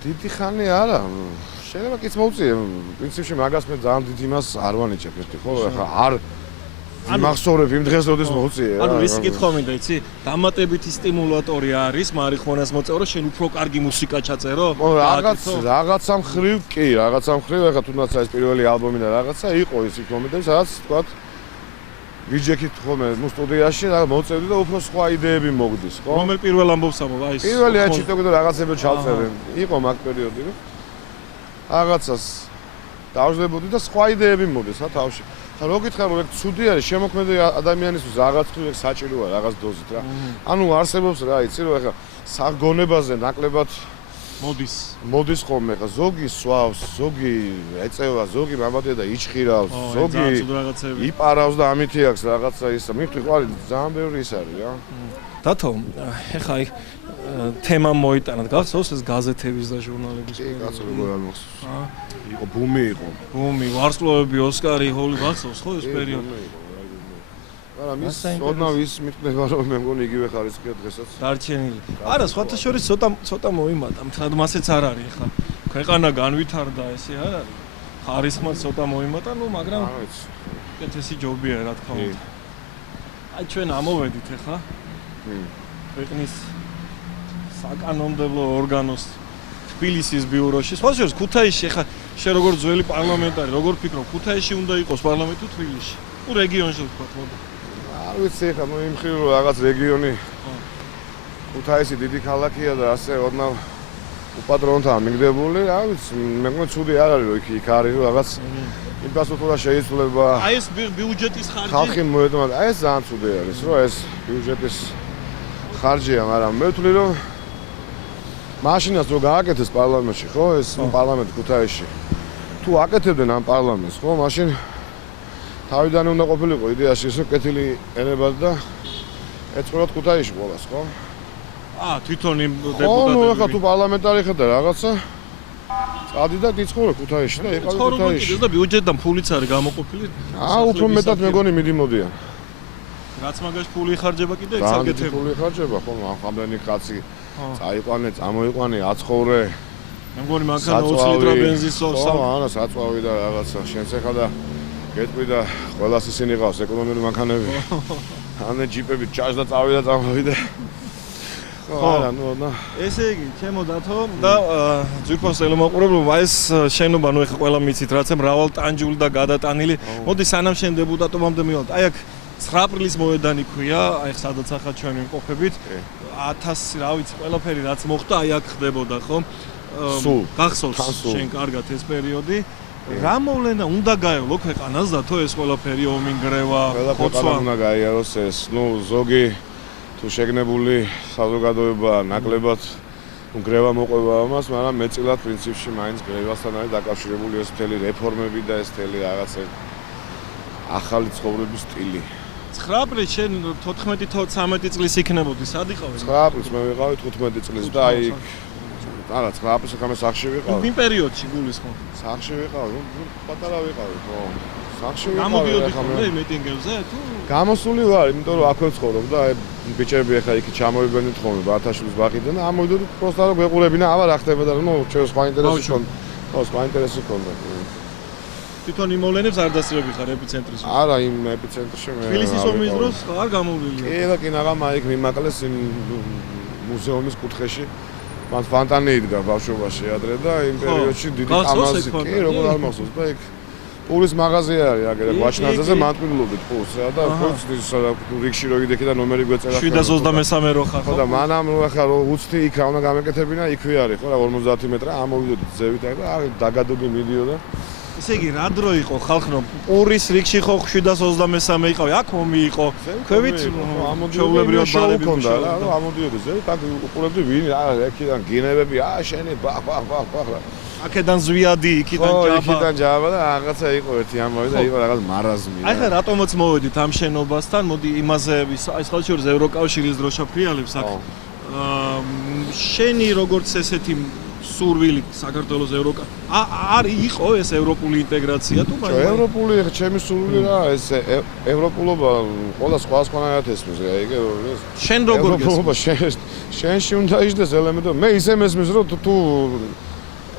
დიდი ხანი არა შეიძლება კიც მოუწიე პრინციპში მაგას მე ძალიან დიდ იმას არ ვანიჭებ ერთი ხო ახლა არ მახსოვრებ იმ დღეს როდის მოუწიე ანუ ის კითხვა მინდა იცი დამატებითი სტიმულატორი არის მარიხუანას მოწევრო შენ უფრო კარგი მუსიკა ჩაწერო რაღაცა მხრივ კი რაღაცა მხრივ ახლა თუნდაც ეს პირველი ალბომი და რაღაცა იყო ის მომენტები სადაც თქვა ვიჯექით ხოლმე ნუ სტუდიაში და მოწევდი და უფრო სხვა იდეები მოგდის ხო რომელ პირველ ამბობს ამბობ აი ეს პირველი აი ჩიტოკი და რაღაცები ჩავწერე იყო მაგ პერიოდი რომ რაღაცას დავждებოდი და სხვა იდეები მოგდეს რა თავში ხა რო გითხარ რომ ეგ ცუდი არის შემოქმედი ადამიანისთვის რაღაც თუ ეგ საჭიროა რაღაც დოზით რა ანუ არსებობს რა იცი რომ ახლა საგონებაზე ნაკლებად მოდის ხოლმე ხა ზოგი სვავს ზოგი ეწევა ზოგი მამადია და იჭხირავს ზოგი იპარავს და ამითი აქვს რაღაცა ის მივხვდი ყვალი ძალიან ბევრი ის არის რა დათო ეხა აი თემა მოიტანათ გახსოვს ეს გაზეთების და ჟურნალების კი კაცო როგორ არ მოხსოვს იყო ბუმი იყო ბუმი ვარსკვლავები ოსკარი ჰოლი გახსოვს ხო ეს პერიოდი არა მის ოდნავ ის მიტყდება რომ მე მგონი იგივე ხარისხია დღესაც დარჩენილი არა სხვათა შორის ცოტა მოიმატა მთლად მასეც არ არის ეხლა ქვეყანა განვითარდა ესე არ არის ხარისხმაც ცოტა მოიმატა ნუ მაგრამ კეთესი ჯობია რა თქმა უნდა აი ჩვენ ამოვედით ეხლა ქვეყნის საკანონმდებლო ორგანოს თბილისის ბიუროში. სხვა შორის ქუთაისში ხა შენ როგორ ძველი პარლამენტარი, როგორ ფიქრობ, ქუთაისში უნდა იყოს პარლამენტი თუ თბილისში? თუ რეგიონში ვთქვათ, მოდი. არ ვიცი ხა, იმ ხრივ რაღაც რეგიონი ქუთაისი დიდი ქალაქია და ასე ოდნავ უპატრონთაა მიგდებული, რა ვიცი, მე მგონი ცუდი არ არის რომ იქ არის რომ რაღაც ინფრასტრუქტურა შეიცვლება. აი ეს ბიუჯეტის ხარჯი. ხალხი მოედმად, აი ეს ძალიან ცუდი არის, რომ ეს ბიუჯეტის ხარჯია, მაგრამ მე ვთვლი რომ მაშინაც რო გააკეთეს პარლამენტში, ხო, ეს პარლამენტი ქუთაისში. თუ აკეთებდნენ ამ პარლამენტს, ხო, მაშინ თავიდან უნდა ყოფილიყო იდეაში ის რომ კეთილი ენებად და ეწყურათ ქუთაისში ყველას, ხო? თვითონ იმ დეპუტატები. ხო, ხა თუ პარლამენტარი ხდა რაღაცა წადი და დიცხოვრე ქუთაისში და იყავი ქუთაისში. და ბიუჯეტიდან ფულიც არის გამოყოფილი. უფრო მეტად მეგონი მიდიმოდიან. რაც მაგაში ფული იხარჯება კიდე ეგ საკეთებ. ფული იხარჯება, ხო, ამდენი კაცი წაიყვანე, წამოიყვანე, აცხოვრე. მე მგონი მანქანა 20 ლიტრა ბენზინს სორს. ხო, ანა საწვავი და რაღაცა შენც ეხა და გეტყვი და ყველას ისინი ყავს ეკონომიური მანქანები. ამდენი ჯიპები ჩაჟდა წავიდა წამოვიდა. ხო, არა, ნუ და ესე იგი, ჩემო დათო და ძვირფას ელომაყურებელობა ეს შენობა ნუ ეხა ყველა მიცით რაც მრავალ ტანჯული და გადატანილი. მოდი სანამ შენ დეპუტატობამდე მივალთ. აი აქ 9 აპრილის მოედანი ქვია, აი სადაც ახლა ჩვენ ვიმყოფებით. 1000, რა ვიცი, ყველაფერი რაც მოხდა, აი აქ ხდებოდა, ხო? გახსოვს შენ კარგად ეს პერიოდი. რა მოვლენა უნდა გაევლო ქვეყანას დათო ეს ყველაფერი ომი გრევა, ხოცვა უნდა გაიაროს ეს, ნუ ზოგი თუ შეგნებული საზოგადოება ნაკლებად გრევა მოყვება ამას, მაგრამ მეწილად პრინციპში მაინც გრევასთან არის დაკავშირებული ეს მთელი რეფორმები და ეს მთელი რაღაცა ახალი ცხოვრების სტილი. 9 აპრილს შენ 14-13 წლის იქნებოდი, სად იყავი? 9 აპრილს მე ვიყავი 15 წლის და აი არა 9 აპრილს ხომ სახში ვიყავი. იმ პერიოდში გულისხმობ. სახში ვიყავი, პატარა ვიყავი, ხო. სახში ვიყავი. გამოდიოდი ხოლმე მიტინგებზე თუ? გამოსული ვარ, იმიტომ რომ აქვე ვცხოვრობ და აი ბიჭები ახლა იქ ჩამოვიბენდით ხოლმე ბართაშვილის ბაღიდან და ამოვიდოდი პროსტა რომ გვეყურებინა, აბა რა ხდება და ნუ ჩვენ სხვა ინტერესი ქონდა. ხო, სხვა ინტერესი ქონდა. თვითონ იმ მოვლენებს არ დასწრები ხარ ეპიცენტრის? არა, იმ ეპიცენტრში მე. თბილისის ომის დროს არ გამოვლილი. კი, მაგრამ აი იქ მიმაკლეს იმ მუზეუმის კუთხეში. მან ფონტანი იდგა ბავშვობაში ადრე და იმ პერიოდში დიდი ყამაზი. კი, როგორ არ მახსოვს და იქ პულის მაღაზია არის, აგერე გვაჩნაძეზე მანტვილობით პულს რა და პულს ის რიგში რო ვიდექი და ნომერი გვეწერა. 723 რო ხარ ხო? და მანამ რო ახლა რო უცდი იქ რა უნდა გამეკეთებინა, იქვე არის ხო რა 50 მეტრა ამოვიდოდით ზევით და აი დაგადოგი მიდიოდა. ესე იგი რა დრო იყო ხალხნო პურის რიგში ხო 723 იყავი, აქ ომი იყო. ქვევით ჩაულებრივად ბარები ქონდა რა, ამოდიოდი ზევით, აქ უყურებდი ვინ რა, აქედან გინებები, შენი ბახ რა. აქედან ზვიადი, იქიდან ჯაბა. იქიდან ჯაბა და რაღაცა იყო ერთი ამბავი და იყო რაღაც მარაზმი. აი ხა რატომაც მოვედით ამ შენობასთან, მოდი იმაზე ის ხალხშორის ევროკავშირის დროშა ფრიალებს აქ. შენი როგორც ესეთი სურვილი საქართველოს ევროკა არის იყო ეს ევროპული ინტეგრაცია თუ მაგრამ ევროპული ჩემი სურვილი რა ეს ევროპულობა ყველა სხვადასხვანაირად ესმის ეგ შენ როგორ ევროპულობა შენში უნდა იჯდეს ელემენტი მე ისე მესმის რომ თუ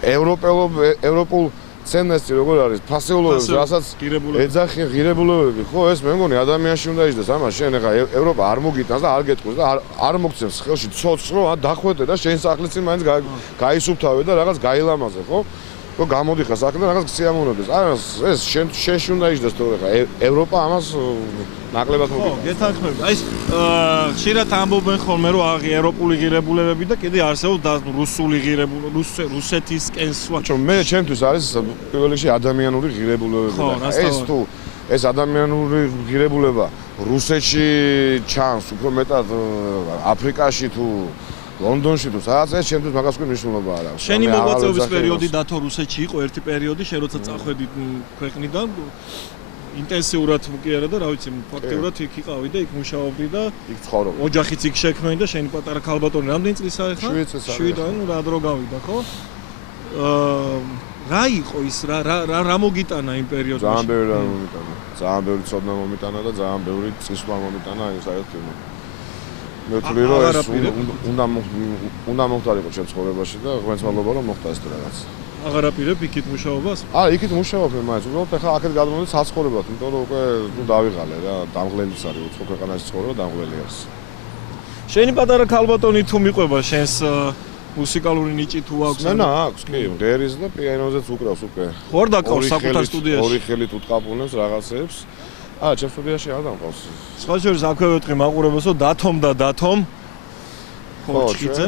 ევროპულ ცენზი როგორ არის ფასეულობებს რასაც ეძახიან ღირებულებები ხო ეს მე მგონი ადამიანში უნდა იჯდეს ამას შენ ახლა ევროპა არ მოგიტანს და არ გეტყვის და არ მოგცემს ხელში ცოცხს რომ დახვედე და შენ სახლის წინ მაინც გაისუფთავე და რაღაც გაილამაზე ხო რომ გამოდიხარ საქმე და რაღაც გციამონებდეს არა ეს შენში უნდა იჯდეს თორე ხა ევროპა ამას ნაკლებად მოგიტანს ხო გეთანხმები აი ხშირად ამბობენ ხოლმე რომ აღი ევროპული ღირებულებები და კიდე არსებობს რუსული ღირებულება რუსეთისკენ სხვა მე ჩემთვის არის პირველ რიგში ადამიანური ღირებულებები ეს თუ ეს ადამიანური ღირებულება რუსეთში ჩანს უფრო მეტად აფრიკაში თუ ლონდონში თუ სადაც ეს ჩემთვის მაგას უკვე მნიშვნელობა არ აქვს. შენი მოღვაწეობის პერიოდი დათო რუსეთში იყო ერთი პერიოდი, შენ როცა წახვედი ქვეყნიდან ინტენსიურად კი არა და რა ვიცი, ფაქტიურად იქ იყავი და იქ მუშაობდი და იქ ცხოვრობდი. ოჯახიც იქ შექმნი და შენი პატარა ქალბატონი რამდენი წლისა ხარ? 7 წელს. 7 ანუ რა დრო გავიდა, ხო? რა იყო ის რა მოგიტანა იმ პერიოდში? ძალიან ბევრი რა მომიტანა. ძალიან ბევრი ცოდნა მომიტანა და ძალიან ბევრი წისვლა მომიტანა აი საერთოდ მე ვთვლი რომ ეს უნდა მოხდარიყო ჩემ ცხოვრებაში და ღმერთს მადლობა რომ მოხდა ეს რაღაც. აღარ აპირებ იქით მუშაობას? იქით მუშაობ მე მაინც. უბრალოდ ახლა აქეთ გადმოვედი საცხოვრებლად, იმიტომ რომ უკვე ნუ დავიღალე რა, დამღლელიც არის უცხო ქვეყანაში ცხოვრება, დამღლელი არის. შენი პატარა ქალბატონი თუ მიყვება შენს მუსიკალური ნიჭი თუ აქვს? მენა აქვს, კი, მღერის და პიანოზეც უკრავს უკვე. ხوار დაკავს საკუთარ სტუდიაში? ორი ხელით უტყაპუნებს რაღაცებს. ჩემ სტუდიაში არ დამყავს. სხვა შორის აქვე ვეთყი მაყურებელს, რომ დათომ ხო ჩიძე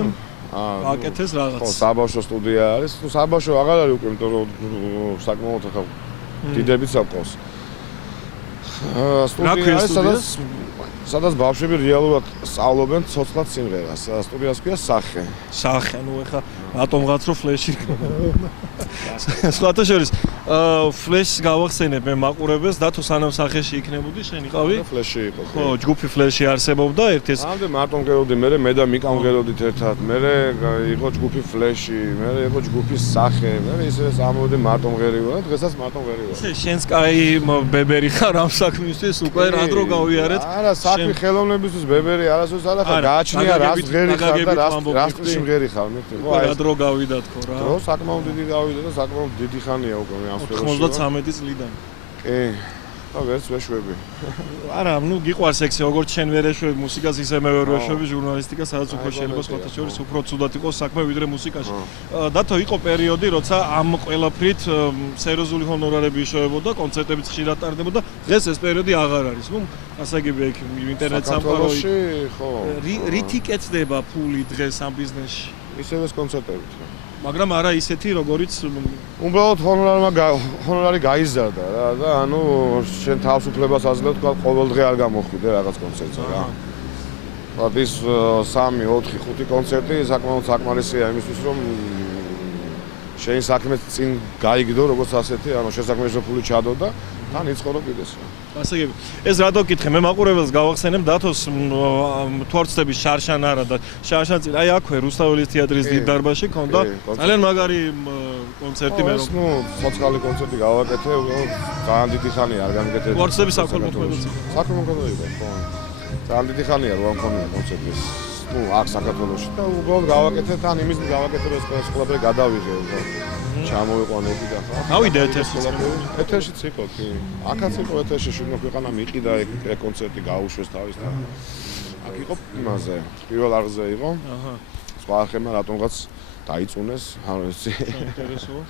აკეთეს რაღაც. ხო, საბავშვო სტუდია არის. თუ საბავშვო აღარ არის უკვე, იმიტომ რომ საკმაოდ ახლა დიდებიც აქვს. სტუდია არის, სადაც ბავშვები რეალურად სწავლობენ ცოცხლად სიმღერას. სტუდიას ქვია სახე. სახე, ნუ ეხა რატომღაც რო ფლეში. სხვათა შორის ფლეშს გავახსენებ მე მაყურებელს და თუ სანამ სახეში იქნებოდი შენ იყავი? ფლეში იყო. ხო, ჯგუფი ფლეში არსებობდა ერთ-ეს. ამდე მარტო მღეროდი მე და მიკა მღეროდით ერთად. მე იყო ჯგუფი ფლეში, მე იყო ჯგუფი სახე. მე ისე ამოდე მარტო მღერივარ, დღესაც მარტო მღერივარ. შენს კაი ბებერი ხარ ამ საქმისთვის უკვე რა დრო გავიარეთ? არა, საქმე ხელოვნებისთვის ბებერი არასოდეს არ ახლა გააჩნია რას მღერი ხარ და რას წრში მღერი ხარ მე ხო აი რა დრო გავიდა თქო რა. დრო საკმაოდ დიდი გავიდა და საკმაოდ დიდი ხანია უკვე მე ამ სფეროში. 93 წლიდან. კი. და ვერც ვეშვები. არა, ნუ გიყვარს ექსე, როგორც შენ ვერ ეშვები მუსიკას, ისე მე ვერ ვეშვები ჟურნალისტიკა, სადაც უფრო შეიძლება სხვათა შორის უფრო ცუდად იყოს საქმე ვიდრე მუსიკაში. დათო იყო პერიოდი, როცა ამ ყველაფრით სერიოზული ჰონორარები იშოვებოდა, კონცერტებიც ხშირად ტარდებოდა. დღეს ეს პერიოდი აღარ არის. ნუ ასაგები იქ ინტერნეტ სამყაროში ხო. რითი კეთდება ფული დღეს ამ ბიზნესში? ისევე კონცერტებით. მაგრამ არა ისეთი, როგორიც უბრალოდ ჰონორარი გაიზარდა რა და ანუ შენ თავისუფლებას აძლევ თქვა ყოველ დღე არ გამოხვიდე რაღაც კონცერტზე რა. ის 3, 4, 5 კონცერტი საკმაოდ საკმარისია იმისთვის რომ შენ საქმე წინ გაიგდო როგორც ასეთი, ანუ შესაქმეში ფული ჩადო და თან იცხოვრო კიდეს რა. ასეები. ეს რატო გითხე? მე მაყურებელს გავახსენებ დათოს თორცდების შარშან არა და შარშანწილ აი აქვე რუსთაველის თეატრის დიდ დარბაზში ქონდა ძალიან მაგარი კონცერტი მე რომ ნუ სოციალური კონცერტი გავაკეთე, ძალიან დიდი ხანია არ გამიკეთე. თორცდების საქველმოქმედო. საქველმოქმედო იყო, ხო. ძალიან დიდი ხანია რომ ამქონია კონცერტი. ნუ აქ საქართველოში და უბრალოდ გავაკეთე თან იმის გავაკეთე რომ ეს ყველაფერი გადავიღე და ჩამოვიყვანები და ხა. გავიდე ეთერში. ეთერშიც იყო კი. აქაც იყო ეთერში შეგნო ქვეყანა მიყიდა ეგ კონცერტი გაუშვეს თავის თან. აქ იყო იმაზე, პირველ არხზე იყო. აჰა. სხვა არხებმა რატომღაც დაიწუნეს, ანუ ეს ინტერესოა.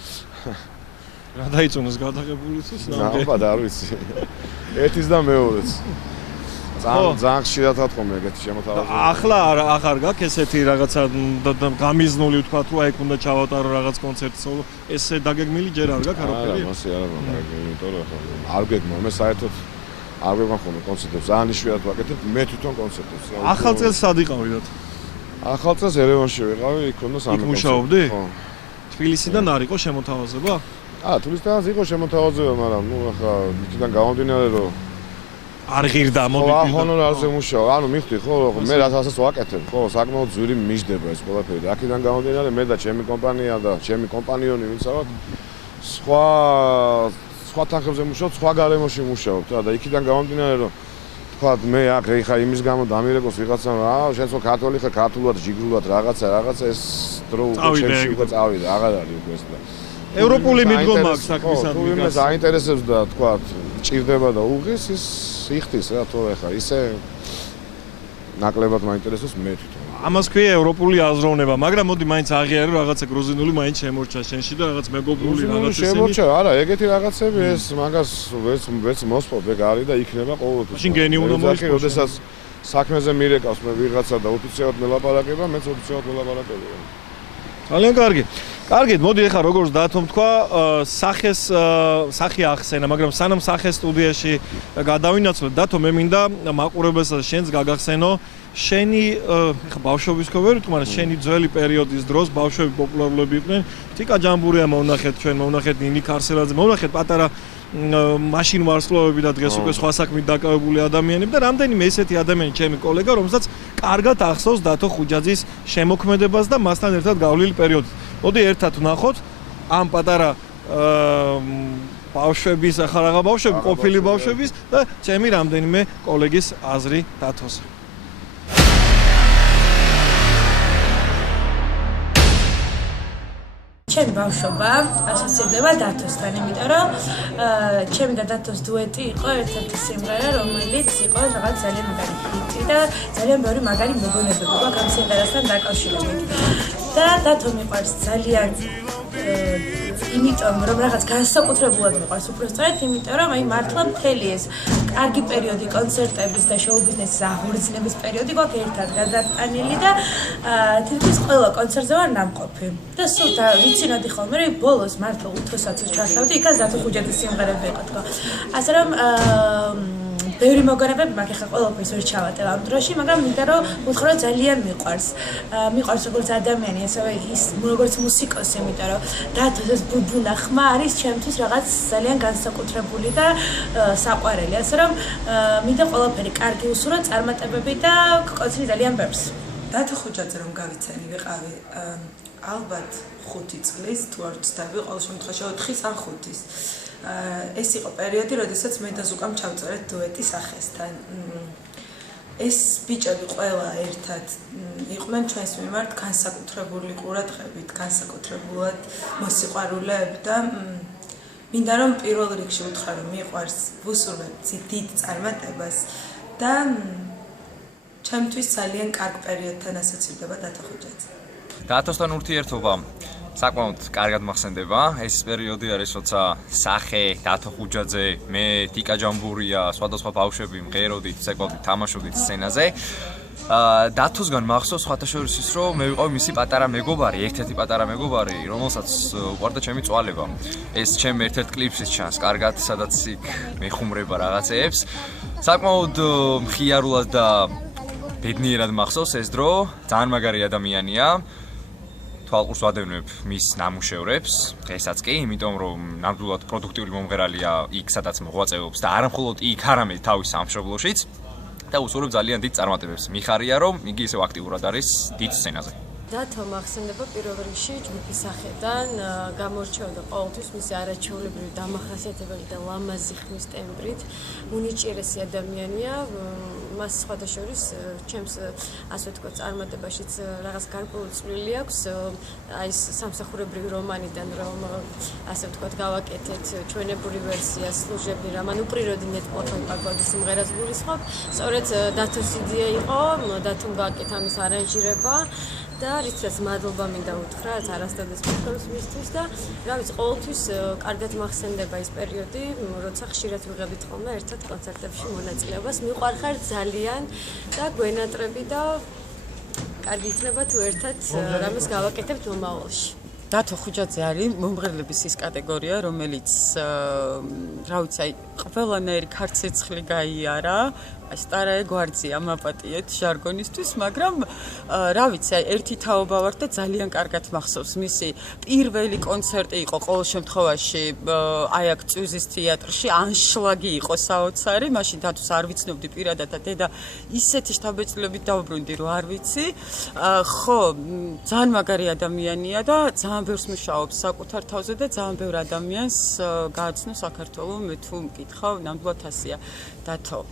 რა დაიწუნეს გადაღებულიც? ნაბა და არ ვიცი. ერთის და მეორეც. ძალიან ხშირად ათქომ ეგეთი შემოთავაზება. ახლა აღარ გაქვს ესეთი რაღაცა გამიზნული ვთქვათ, რომ აი იქ უნდა ჩავატარო რაღაც კონცერტი სოლო. ესე დაგეგმილი ჯერ არ გაქვს არაფერი? არა, მასე არა მაგარი, იმიტომ რომ არ გეგმა, მე საერთოდ არ გეგმა ხოლმე კონცერტებს. ძალიან იშვიათად ვაკეთებ მე თვითონ კონცერტებს. ახალ წელს სად იყავით? ახალ წელს ერევანში ვიყავი, იქ უნდა სამი კონცერტი. იქ მუშაობდი? ხო. თბილისიდან არ იყო შემოთავაზება? თბილისიდან იყო შემოთავაზება, მაგრამ ნუ ახლა იქიდან გამომდინარე რომ არ ღირდა მოდი ხო ჰონორარზე მუშაობ ანუ მიხდი ხო მე რასაც ვაკეთებ ხო საკმაოდ ძვირი მიჯდება ეს ყველაფერი აქედან გამომდინარე მე და ჩემი კომპანია და ჩემი კომპანიონი ვინც ავართ სხვა თანხებზე მუშაობ სხვა გარემოში მუშაობთ და იქიდან გამომდინარე რომ თქვა მე აქ ეხა იმის გამო დამირეკოს ვიღაცამ შენ ხო ქართველი ხარ ქართულად ჯიგრულად რაღაცა ეს დრო უკვე ჩემში უკვე წავიდა აღარ არის უკვე ეს და ევროპული მიდგომა აქვს საქმისადმი თუ იმას აინტერესებს და თქვა ჭირდება და უღის ის იხდის რა თქო ეხა ისე ნაკლებად მაინტერესებს მე თვითონ. ამას ქვია ევროპული აზროვნება, მაგრამ მოდი მაინც აღიარე რომ რაღაცა გრუზინული მაინც შემორჩა შენში და რაღაც მეგობრული რაღაც ისინი. შემორჩა, არა, ეგეთი რაღაცები ეს მაგას ვერც მოსპობ ეგ არის და იქნება ყოველთვის. მაშინ გენი უნდა მოიწოს. როდესაც საქმეზე მირეკავს მე ვიღაცა და ოფიციალურად მელაპარაკება, მეც ოფიციალურად მელაპარაკება. ძალიან კარგი. კარგით, მოდი ახლა როგორც დათომ თქვა, სახე ახსენა, მაგრამ სანამ სახე სტუდიაში გადავინაცვლებ, დათო მე მინდა მაყურებელსაც შენს გაგახსენო, შენი ახლა ბავშვობის ხო ვერ ვთქვა, მაგრამ შენი ძველი პერიოდის დროს ბავშვები პოპულარულები იყვნენ. თიკა ჯამბურია მოვნახეთ ჩვენ, მოვნახეთ ნინი ქარსელაძე, მოვნახეთ პატარა მაშინ ვარსკვლავები და დღეს უკვე სხვა საქმით დაკავებული ადამიანები და რამდენიმე ესეთი ადამიანი ჩემი კოლეგა, რომელსაც კარგად ახსოვს დათო ხუჯაძის შემოქმედებას და მასთან ერთად გავლილი პერიოდი. მოდი ერთად ვნახოთ ამ პატარა ბავშვების, ახლა რაღა ბავშვები, ყოფილი ბავშვების და ჩემი რამდენიმე კოლეგის აზრი დათოს. ჩემი ბავშვობა ასოცირდება დათოსთან, იმიტომ რომ ჩემი და დათოს დუეტი იყო ერთ-ერთი სიმღერა, რომელიც იყო რაღაც ძალიან მაგარი ჰიტი. პარკი და ძალიან ბევრი მაგარი მოგონებები გვაქვს ამ სიმღერასთან დაკავშირებით. და დათო მიყვარს ძალიან იმიტომ რომ რაღაც განსაკუთრებულად მიყვარს უბრალოდ იმიტომ რომ აი მართლა მთელი ეს კარგი პერიოდი კონცერტების და შოუ ბიზნესის აღორძინების პერიოდი გვაქვს ერთად გადატანილი და თითქმის ყველა კონცერტზე ვარ ნამყოფი და სულ და ვიცინოდი ხოლმე რომ ბოლოს მართლა უთოსაც ჩართავდი იქაც დათო ხუჯაძის სიმღერები იყო თქო ასე რომ ბევრი მოგონებები მაქვს ახლა ყველაფერს ვერ ჩავატევ ამ დროში, მაგრამ მინდა რომ უთხრა ძალიან მიყვარს როგორც ადამიანი, ასევე ის როგორც მუსიკოსი, იმიტომ რომ დათოს ეს ბუბუნა ხმა არის ჩემთვის რაღაც ძალიან განსაკუთრებული და საყვარელი, ასე რომ მინდა ყველაფერი კარგი უსურო წარმატებები და გკოცრი ძალიან ბევრს. დათო ხუჯაძე რომ გავიცანი ვიყავი ალბათ 5 წლის თუ არ ვცდები, ყოველ შემთხვევაში 4-ის ან 5-ის. ეს იყო პერიოდი, როდესაც მე და ზუკამ ჩავწერეთ დუეტი სახესთან. ეს ბიჭები ყველა ერთად იყვნენ ჩვენს მიმართ განსაკუთრებული ყურადღებით, განსაკუთრებულად მოსიყვარულეები და მინდა რომ პირველ რიგში უთხრა რომ მიყვარს ვუსურვებთ დიდ წარმატებას და ჩემთვის ძალიან კარგ პერიოდთან ასოცირდება დათო ხუჯაძე. დათოსთან ურთიერთობა საკმაოდ კარგად მახსენდება. ეს პერიოდი არის, როცა სახე, დათო ხუჯაძე, მე, ტიკა ჯამბურია, სხვადასხვა ბავშვები მღეროდით, ცეკვავდით, თამაშობდით სცენაზე. დათოსგან მახსოვს სხვათა შორის ის, რომ მე ვიყავი მისი პატარა მეგობარი, ერთ-ერთი პატარა მეგობარი, რომელსაც უყვარდა ჩემი წვალება. ეს ჩემ ერთ-ერთ კლიპსის ჩანს, კარგად, სადაც იქ მეხუმრება რაღაცეებს. საკმაოდ მხიარულად და ბედნიერად მახსოვს ეს დრო, ძალიან მაგარი ადამიანია. თვალყურს ვადევნებ მის ნამუშევრებს, დღესაც კი, იმიტომ რომ ნამდვილად პროდუქტიული მომღერალია იქ, სადაც მოღვაწეობს და არა მხოლოდ იქ, არამედ თავის სამშობლოშიც და უსურვებ ძალიან დიდ წარმატებებს. მიხარია, რომ იგი ისევ აქტიურად არის დიდ სცენაზე. დათო მახსენდება პირველ რიგში ჯგუფის სახელიდან, გამორჩეოდა ყოველთვის მისი არაჩვეულებრივი დამახასიათებელი და ლამაზი ხმის ტემბრით. უნიჭიერესი ადამიანია, მას სხვათა შორის ჩემს ასე ვთქვათ წარმატებაშიც რაღაც გარკვეული წვლილი აქვს. აი ეს სამსახურებრივი რომანიდან რომ ასე ვთქვათ გავაკეთეთ ჩვენებური ვერსია სლუჟები რამან უპრიროდი ნეტპლათონ პაგოდის სიმღერას გულისხმობ. სწორედ დათოს იდეა იყო, დათომ გააკეთა ამის არანჟირება. და რიცაც მადლობა მინდა უთხრა, არასდროს მიხარს მისთვის და რა ვიცი, ყოველთვის კარგად მახსენდება ის პერიოდი, როცა ხშირად ვიღებდით ხოლმე ერთად კონცერტებში მონაწილეობას. მიყვარხარ ძალიან და გვენატრები და კარგი იქნება თუ ერთად რამეს გავაკეთებთ მომავალში. დათო ხუჯაძე არის მომღერლების ის კატეგორია, რომელიც რა ვიცი, აი ყველანაირი ქარცეცხლი გაიარა. აი სტარაე გვარძია მაპატიეთ ჟარგონისთვის, მაგრამ რა ვიცი, აი ერთი თაობა ვარ და ძალიან კარგად მახსოვს მისი პირველი კონცერტი იყო ყოველ შემთხვევაში აი აქ წვიზის თეატრში, ანშლაგი იყო საოცარი, მაშინ დათოს არ ვიცნობდი პირადად და დედა ისეთი შთაბეჭდილებით დაუბრუნდი, რომ არ ვიცი. ხო, ძალიან მაგარი ადამიანია და ძალიან ბევრს მუშაობს საკუთარ თავზე და ძალიან ბევრ ადამიანს გააცნო საქართველოს, მე თუ მკითხავ, ნამდვილად ასია. დათო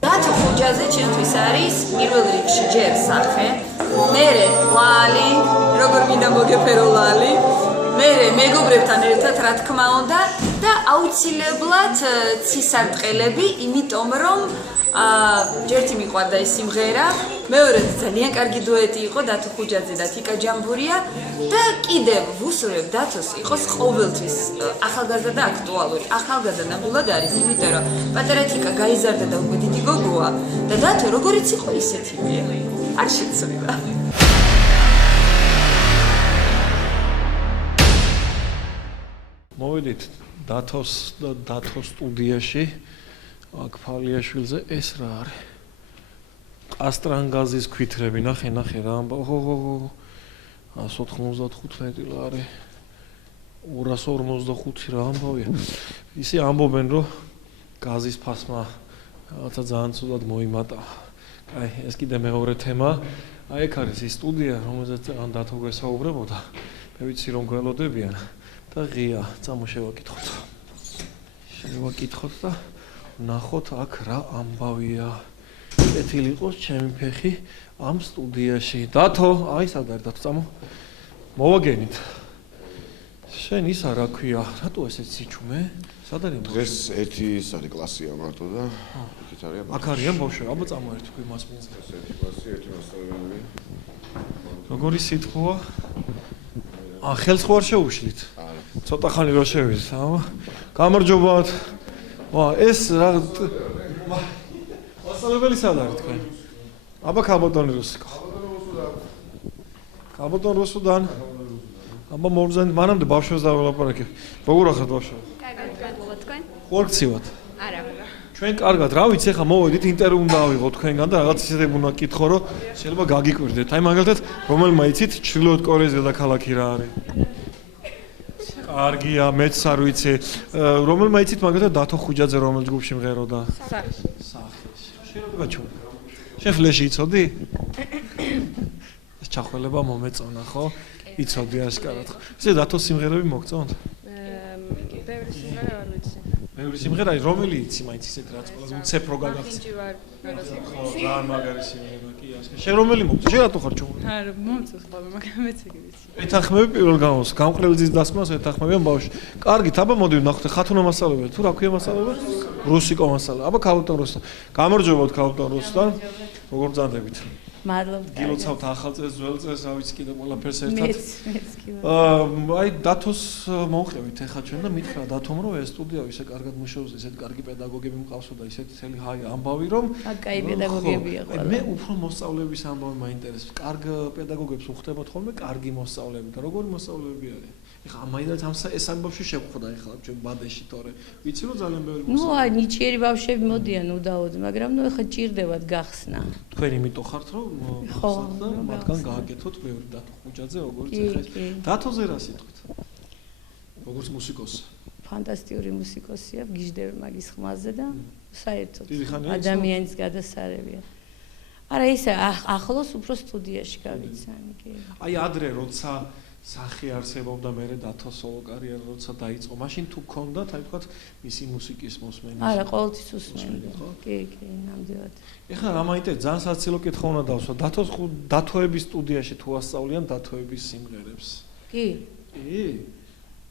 დათო ხუჯაძე ჩემთვის არის პირველ რიგში ჯერ სახე, მერე ლალი, როგორ მინდა მოგეფერო ლალი, მერე მეგობრებთან ერთად რა თქმა უნდა და აუცილებლად ცისარტყელები, იმიტომ რომ ჯერთი მიყვარდა ეს სიმღერა, მეორე ძალიან კარგი დუეტი იყო დათო ხუჯაძე და ტიკა ჯამბურია და კიდევ ვუსურვებ დათოს იყოს ყოველთვის ახალგაზრდა და აქტუალური. ახალგაზრდა ნამდვილად არის, იმიტომ რომ პატარა ტიკა გაიზარდა და უკვე დიდი გოგოა და დათო როგორიც იყო ისეთივეა. არ შეცვლილა. მოვიდით დათოს სტუდიაში აქ ფალიაშვილზე ეს რა არის? კასტრანგაზის ქვითრები, ნახე რა ამბავ. 195 ლეტი არის. 245 რა ამბავია. ისე ამბობენ, რომ გაზის ფასმა რაღაცა ძალიან ცუდად მოიმატა. აი, ეს კიდე მეორე თემა. აი, ეგ არის ის სტუდია, რომელზეც ან დათო გვესაუბრებოდა. მე ვიცი რომ გველოდებიან და ღია, წამოშევაკითხოთ. შევაკითხოთ და ნახოთ აქ რა ამბავია. კეთილი იყოს ჩემი ფეხი ამ სტუდიაში. დათო, აი სად არის დათო, წამო. მოვაგენით. შენ ისა რა ქვია? რატო ესეც სიჩუმე? სად არის? დღეს ერთი ის არის კლასია მარტო და იქით არის. აქ არიან ბავშვები, აბა წამოერთ თქვი მას მინს. ერთი კლასი, ერთი მასწავლებელი. როგორი სიტყვა? ხელს ხო არ შეუშლით? არა. ცოტა ხანი რო შევიდეთ, აბა. გამარჯობათ. ეს რა მასწავლებელი სად არის თქვენ? აბა ქალბატონი რუსიკო. ქალბატონ რუსუდან. აბა მოვზენდ მანამდე ბავშვებს დაველაპარაკებ. როგორ ახლა ბავშვები? კარგად თქვენ? ხორცივად. არა. ჩვენ კარგად, რა ვიცი, ახლა მოვედით ინტერვიუ უნდა ავიღოთ თქვენგან და რაღაც ისეთები უნდა გკითხო, რომ შეიძლება გაგიკვირდეთ. აი მაგალითად, რომელმა იცით ჩრდილოეთ კორეის დედაქალაქი რა არის? კარგია, მეც არ ვიცი. რომელმა იცით მაგალითად დათო ხუჯაძე რომელ ჯგუფში მღეროდა? სახში. შეიძლება ჩუ. შენ ფლეში იცოდი? ეს ჩახველება მომეწონა, ხო? იცოდი ასკარად. ესე დათო სიმღერები მოგწონთ? ბევრი სიმღერა არ ვიცი. ბევრი სიმღერა რომელი იცი მაინც ისეთ რაც ყველაზე უცებ რო გაგახსნა. ხინჯი ვარ, ხო, რა მაგარი სიმღერა კი ასკა. შენ რომელი მოგწონთ? შენ რატო ხარ ჩუმული? არა, მომწონს ხოლმე, მაგრამ მეც ეგ ვიცი. ეთანხმები პირველ გამოს, გამყრელიძის დასმას ეთანხმებიან ბავშვი. კარგით, აბა მოდი ვნახოთ ხათუნა მასწავლებელი, თუ რა ქვია მასწავლებელი? რუსიკო მასწავლებელი. აბა ქალბატონ რუსთან. გამარჯობათ ქალბატონ რუსთან. როგორ ბრძანდებით? მადლობა. გილოცავთ ახალ წელს, ძველ წელს, რა ვიცი კიდე ყველაფერს ერთად. მეც კი. აი დათოს მოვყევით ახლა ჩვენ და მითხრა დათომ რომ ეს სტუდია ისე კარგად მუშაობს, ისეთ კარგი პედაგოგები მყავსო და ისეთი თელი ჰაი ამბავი რომ კაი პედაგოგებია ყველა. მე უფრო მოსწავლეების ამბავი მაინტერესებს. კარგ პედაგოგებს უხდებოდ ხოლმე კარგი მოსწავლეები და როგორი მოსწავლეები არიან? ეხლა მაინც ეს ამბავში შევხვდა ეხლა ჩვენ ბადეში თორე ვიცი რომ ძალიან ბევრი ნუ აი ნიჭიერი ბავშვები მოდიან უდაოდ, მაგრამ ნუ ეხლა ჭირდებათ გახსნა. თქვენ იმითო ხართ რომ ხსნა მათგან გააკეთოთ ბევრი დათო ხუჯაძე როგორც ეხეს დათოზე რა სიტყვით როგორც მუსიკოსი ფანტასტიკური მუსიკოსია, გიждდება მაგის ხმაზე და საერთოდ ადამიანის გადასარევია. არა ისე ახლოს უფრო სტუდიაში გავიცანი კი. აი ადრე როცა სახე არსებობდა მე დათო სოლო კარიერა როცა დაიწყო, მაშინ თუ გქონდათ აი თქვა მისი მუსიკის მოსმენა. არა, ყოველთვის უსმენდი. კი, ნამდვილად. ეხლა რა მაინტერესებს, ძალიან სასაცილო კითხვა უნდა დავსვა. დათოების სტუდიაში თუ ასწავლიან დათოების სიმღერებს. კი. კი.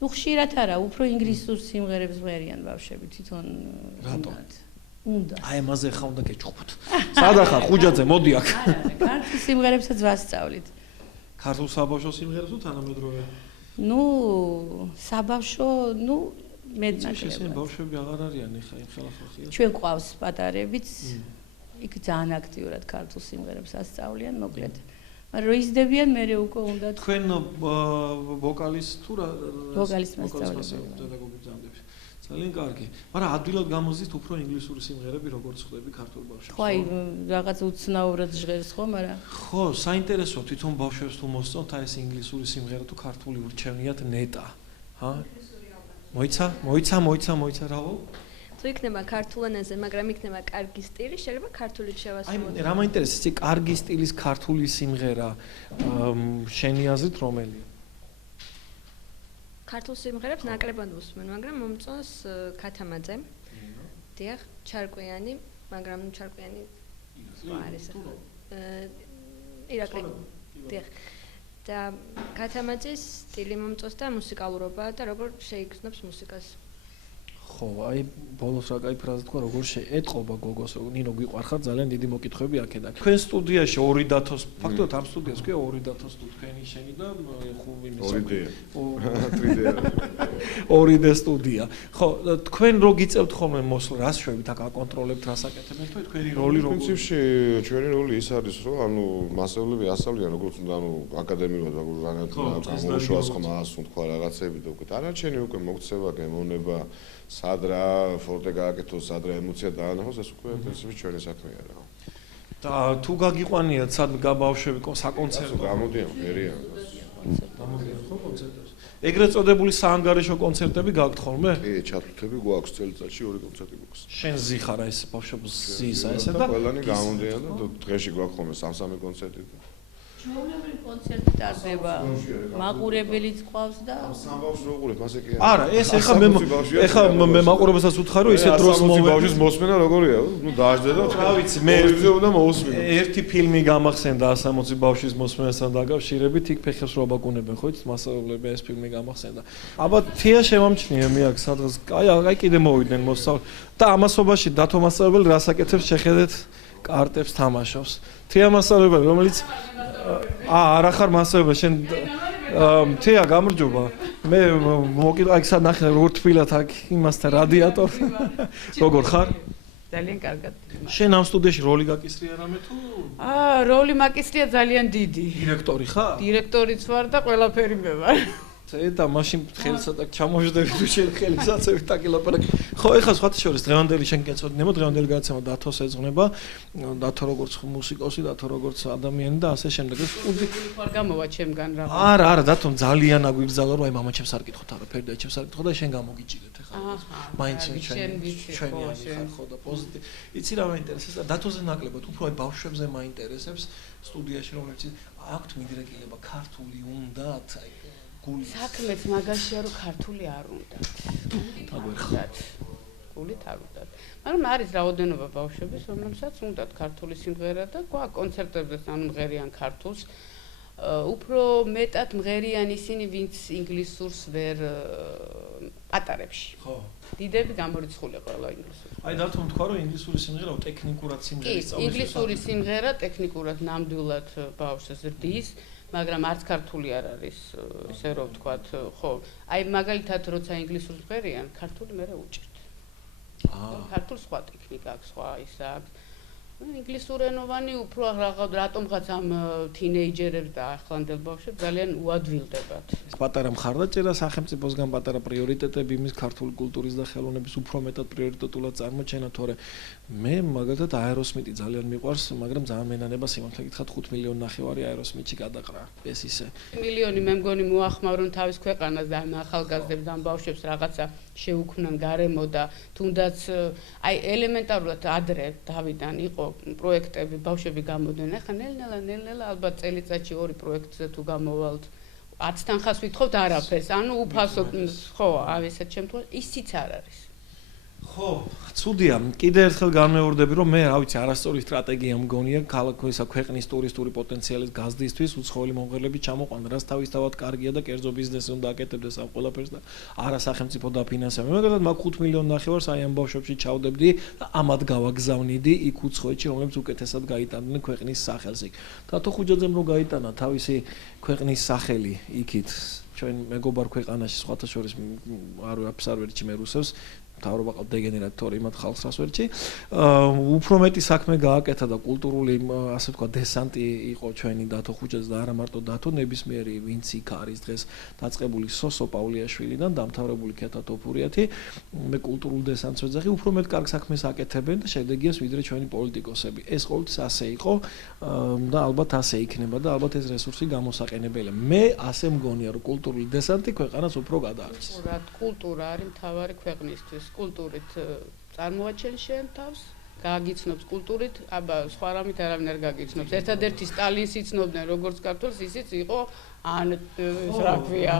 ნუ ხშირად არა, უფრო ინგლისურ სიმღერებს ვლერიან ბავშვები თვითონ. რატო? უნდა. აი ამაზე ხა უნდა გეჭხობთ. სადა ხარ ხუჯაძე, მოდი აქ. ქართულ სიმღერებსაც ვასწავლით. ქართულ საბავშვო სიმღერებს თუ თანამედროვე? ნუ საბავშვო, ნუ მეტნაკლებად. შესაძლოა ბავშვები აღარ არიან ეხა იმ ხელახალხია. ჩვენ ყავს პატარებიც. იქ ძალიან აქტიურად ქართულ სიმღერებს ასწავლიან, მოკლედ. მაგრამ რო იზრდებიან, მე უკვე უნდა თქვენ ვოკალის თუ რა ვოკალის მასწავლებელი პედაგოგი ბრძანდებს. ძალიან კარგი. მაგრამ ადვილად გამოზით უფრო ინგლისური სიმღერები როგორც ხვდები ქართულ ბავშვებს. ხო, აი რაღაც უცნაურად ჟღერს ხო, მაგრამ ხო, საინტერესოა თვითონ ბავშვებს თუ მოსწონთ აი ეს ინგლისური სიმღერა თუ ქართული ურჩევნიათ ნეტა. ჰა? მოიცა რაო? თუ იქნება ქართულ ენაზე, მაგრამ იქნება კარგი სტილი, შეიძლება ქართულით შევასრულოთ. აი რა მაინტერესებს, ეს კარგი სტილის ქართული სიმღერა შენი აზრით რომელია? ქართულ სიმღერებს ნაკლებად უსმენ, მაგრამ მომწონს ქათამაძე. დიახ, ჩარკვიანი, მაგრამ ჩარკვიანი არის ახლა. ირაკლი. დიახ. და ქათამაძის სტილი მომწონს და მუსიკალურობა და როგორ შეიგრძნობს მუსიკას. ხო, აი ბოლოს რა კაი ფრაზა თქვა, როგორ შეეტყობა გოგოს, ნინო გიყვარხარ ძალიან დიდი მოკითხვები აქედან. თქვენ სტუდიაში ორი დათოს, ფაქტობრივად ამ სტუდიას ქვია ორი დათოს თქვენი შენი და ხუბი ორი დე სტუდია. ხო, თქვენ რო გიწევთ ხოლმე მოსვლა, რას შვებით აქ აკონტროლებთ, რას აკეთებთ, თქვენი როლი როგორია? პრინციპში ჩვენი როლი ის არის, რომ ანუ მასწავლებლები ასწავლიან როგორც უნდა, ანუ აკადემიურად როგორ გამოუშვას ხმას, თქვა რაღაცები და უკვე დანარჩენი უკვე მოქცევა, გემოვნება სად რა ფორტე გააკეთოს, სად რა ემოცია დაანახოს, ეს უკვე პრინციპში ჩვენი საქმეა რა. და თუ გაგიყვანიათ სად გაბავშვები საკონცერტო გამოდიან, ფერია. გამოდიან ხო კონცერტებს. ეგრეთ წოდებული საანგარიშო კონცერტები გაქვთ ხოლმე? კი, ჩათვლითები გვაქვს წელიწადში 2 კონცერტი გვაქვს. შენ ზიხარ ეს ბავშვებს ზისა ესე და ყველანი გამოდიან და დღეში გვაქვს ხოლმე 3 კონცერტი და ჩვეულებრივი კონცერტი ტარდება. მაყურებელიც ყავს და სამბავშვს რო უყურებ, ასე კი არა, ეს ეხა მე მაყურებელსაც ვუთხარი, ისეთ დროს მოვედი. ბავშვის მოსმენა როგორია? ნუ დაждდა და რა ვიცი, მე უნდა მოусმინო. ერთი ფილმი გამახსენდა 160 ბავშვის მოსმენასთან დაკავშირებით, იქ ფეხებს რო აბაკუნებენ, ხო იცით, მასწავლებლები ეს ფილმი გამახსენდა. აბა თეა შემამჩნია მე აქ სადღაც, აი კიდე მოვიდნენ მოსწავლე და ამასობაში დათო მასწავლებელი რას აკეთებს, შეხედეთ კარტებს თამაშობს. თეა მასწავლებელი, რომელიც არა ხარ მასწავლებელი, შენ თეა გამარჯობა. მე მოკიდა აქ სად ნახე როგორ თბილად აქ იმასთან რადიატორ. როგორ ხარ? ძალიან კარგად. შენ ამ სტუდიაში როლი გაკისრია რამე თუ? როლი მაკისრია ძალიან დიდი. დირექტორი ხარ? დირექტორიც ვარ და ყველაფერი მე ვარ. და მაშინ ხელსაც აქ ჩამოждები თუ შენ ხელისაცებით აკილაპარაკ. ხო, ეხლა სხვათა შორის დღევანდელი შენ გეცოდინებო, დღევანდელი გადაცემა დათოს ეძღვნება, დათო როგორც მუსიკოსი, დათო როგორც ადამიანი და ასე შემდეგ. ეს სტუდი ვარ გამოვა ჩემგან რა. არა, დათომ ძალიან აგვიგზავნა, რომ აი მამა ჩემს არ კითხოთ არაფერი და ჩემს არ კითხოთ და შენ გამოგიჭირეთ ეხლა. მაინც ჩვენი ხარ ხო და პოზიტივი. იცი რა მაინტერესებს და დათოზე ნაკლებად უფრო აი ბავშვებზე მაინტერესებს სტუდიაში რომელიც აქვთ მიდრეკილება ქართული უნდათ აი საქმეც მაგაშია რომ ქართული არ უნდათ. გულით არ უნდათ. მაგრამ არის რაოდენობა ბავშვების, რომლებსაც უნდათ ქართული სიმღერა და გვაქვს კონცერტებზე ანუ მღერიან ქართულს. უფრო მეტად მღერიან ისინი, ვინც ინგლისურს ვერ ატარებში. ხო. დიდები გამორიცხულია ყველა ინგლისური. აი დათომ თქვა რომ ინგლისური სიმღერა ტექნიკურად სიმღერის სწავლის. ინგლისური სიმღერა ტექნიკურად ნამდვილად ბავშვს ზრდის. მაგრამ არც ქართული არ არის ისე რომ ვთქვათ, ხო. აი მაგალითად როცა ინგლისურს მღერიან, ქართული მე უჭირთ. ქართულ სხვა ტექნიკა აქვს, სხვა ისა აქვს. ინგლისურენოვანი უფრო რატომღაც ამ თინეიჯერებს და ახლანდელ ბავშვებს ძალიან უადვილდებათ. პატარა მხარდაჭერა სახელმწიფოსგან პატარა პრიორიტეტები იმის ქართული კულტურის და ხელოვნების უფრო მეტად პრიორიტეტულად წარმოჩენა, თორე მე მაგალითად აეროსმიტი ძალიან მიყვარს, მაგრამ ძალიან მენანება სიმართლე გითხრათ 5 მილიონი ნახევარი აეროსმიტში გადაყრა. ეს ისე. მილიონი მე მგონი მოახმარონ თავის ქვეყანას და ამ ახალგაზრდებს და ამ ბავშვებს რაღაცა შეუქმნან გარემო და თუნდაც აი ელემენტარულად ადრე დავიდან იყო პროექტები ბავშვები გამოდიან. ახლა ნელ-ნელა ალბათ წელიწადში 2 პროექტზე თუ გამოვალთ 10 თანხას ვითხოვთ არაფერს. ანუ უფასო ხო, ავისეთ შემთხვევაში ისიც არ არის. ხო, ცუდია. კიდე ერთხელ განმეორდები, რომ მე, რა ვიცი, არასწორი სტრატეგია მგონია ქალაქისა ქვეყნის ტურისტული პოტენციალის გაზრდისთვის უცხოელი მომღერლები ჩამოყვანდა, რაც თავისთავად კარგია და კერძო ბიზნესი უნდა აკეთებდეს ამ ყველაფერს და არა სახელმწიფო დაფინანსება. მაგალითად, მაგ 5 მილიონ ნახევარს აი ამ ბავშვებში ჩავდებდი და ამად გავაგზავნიდი იქ უცხოეთში, რომლებიც უკეთესად გაიტანდნენ ქვეყნის სახელს იქ. დათო ხუჯაძემ რო გაიტანა თავისი ქვეყნის სახელი იქით, ჩვენ მეგობარ ქვეყანაში სხვათა შორის არ ვერჩი მე რუსებს მთავრობა ყავ დეგენერატორი იმათ ხალხს რას ვერჩი. უფრო მეტი საქმე გააკეთა და კულტურული ასე ვთქვა დესანტი იყო ჩვენი დათო ხუჯაძე და არა მარტო დათო ნებისმიერი ვინც იქ არის დღეს დაწყებული სოსო პავლიაშვილიდან დამთავრებული ქეთა თოფურიათი მე კულტურულ დესანტს ვეძახი უფრო მეტ კარგ საქმეს აკეთებენ და შედეგიას ვიდრე ჩვენი პოლიტიკოსები. ეს ყოველთვის ასე იყო და ალბათ ასე იქნება და ალბათ ეს რესურსი გამოსაყენებელია. მე ასე მგონია რომ კულტურული დესანტი ქვეყანას უფრო გადაარჩეს. კულტურა არის მთავარი ქვეყნისთვის. კულტურით წარმოაჩენს შენ თავს, გააგიცნობს კულტურით, აბა სხვა რამით არავინ არ გააგიცნობს. ერთადერთი სტალინს იცნობდნენ როგორც ქართველს, ისიც იყო ან რა ქვია,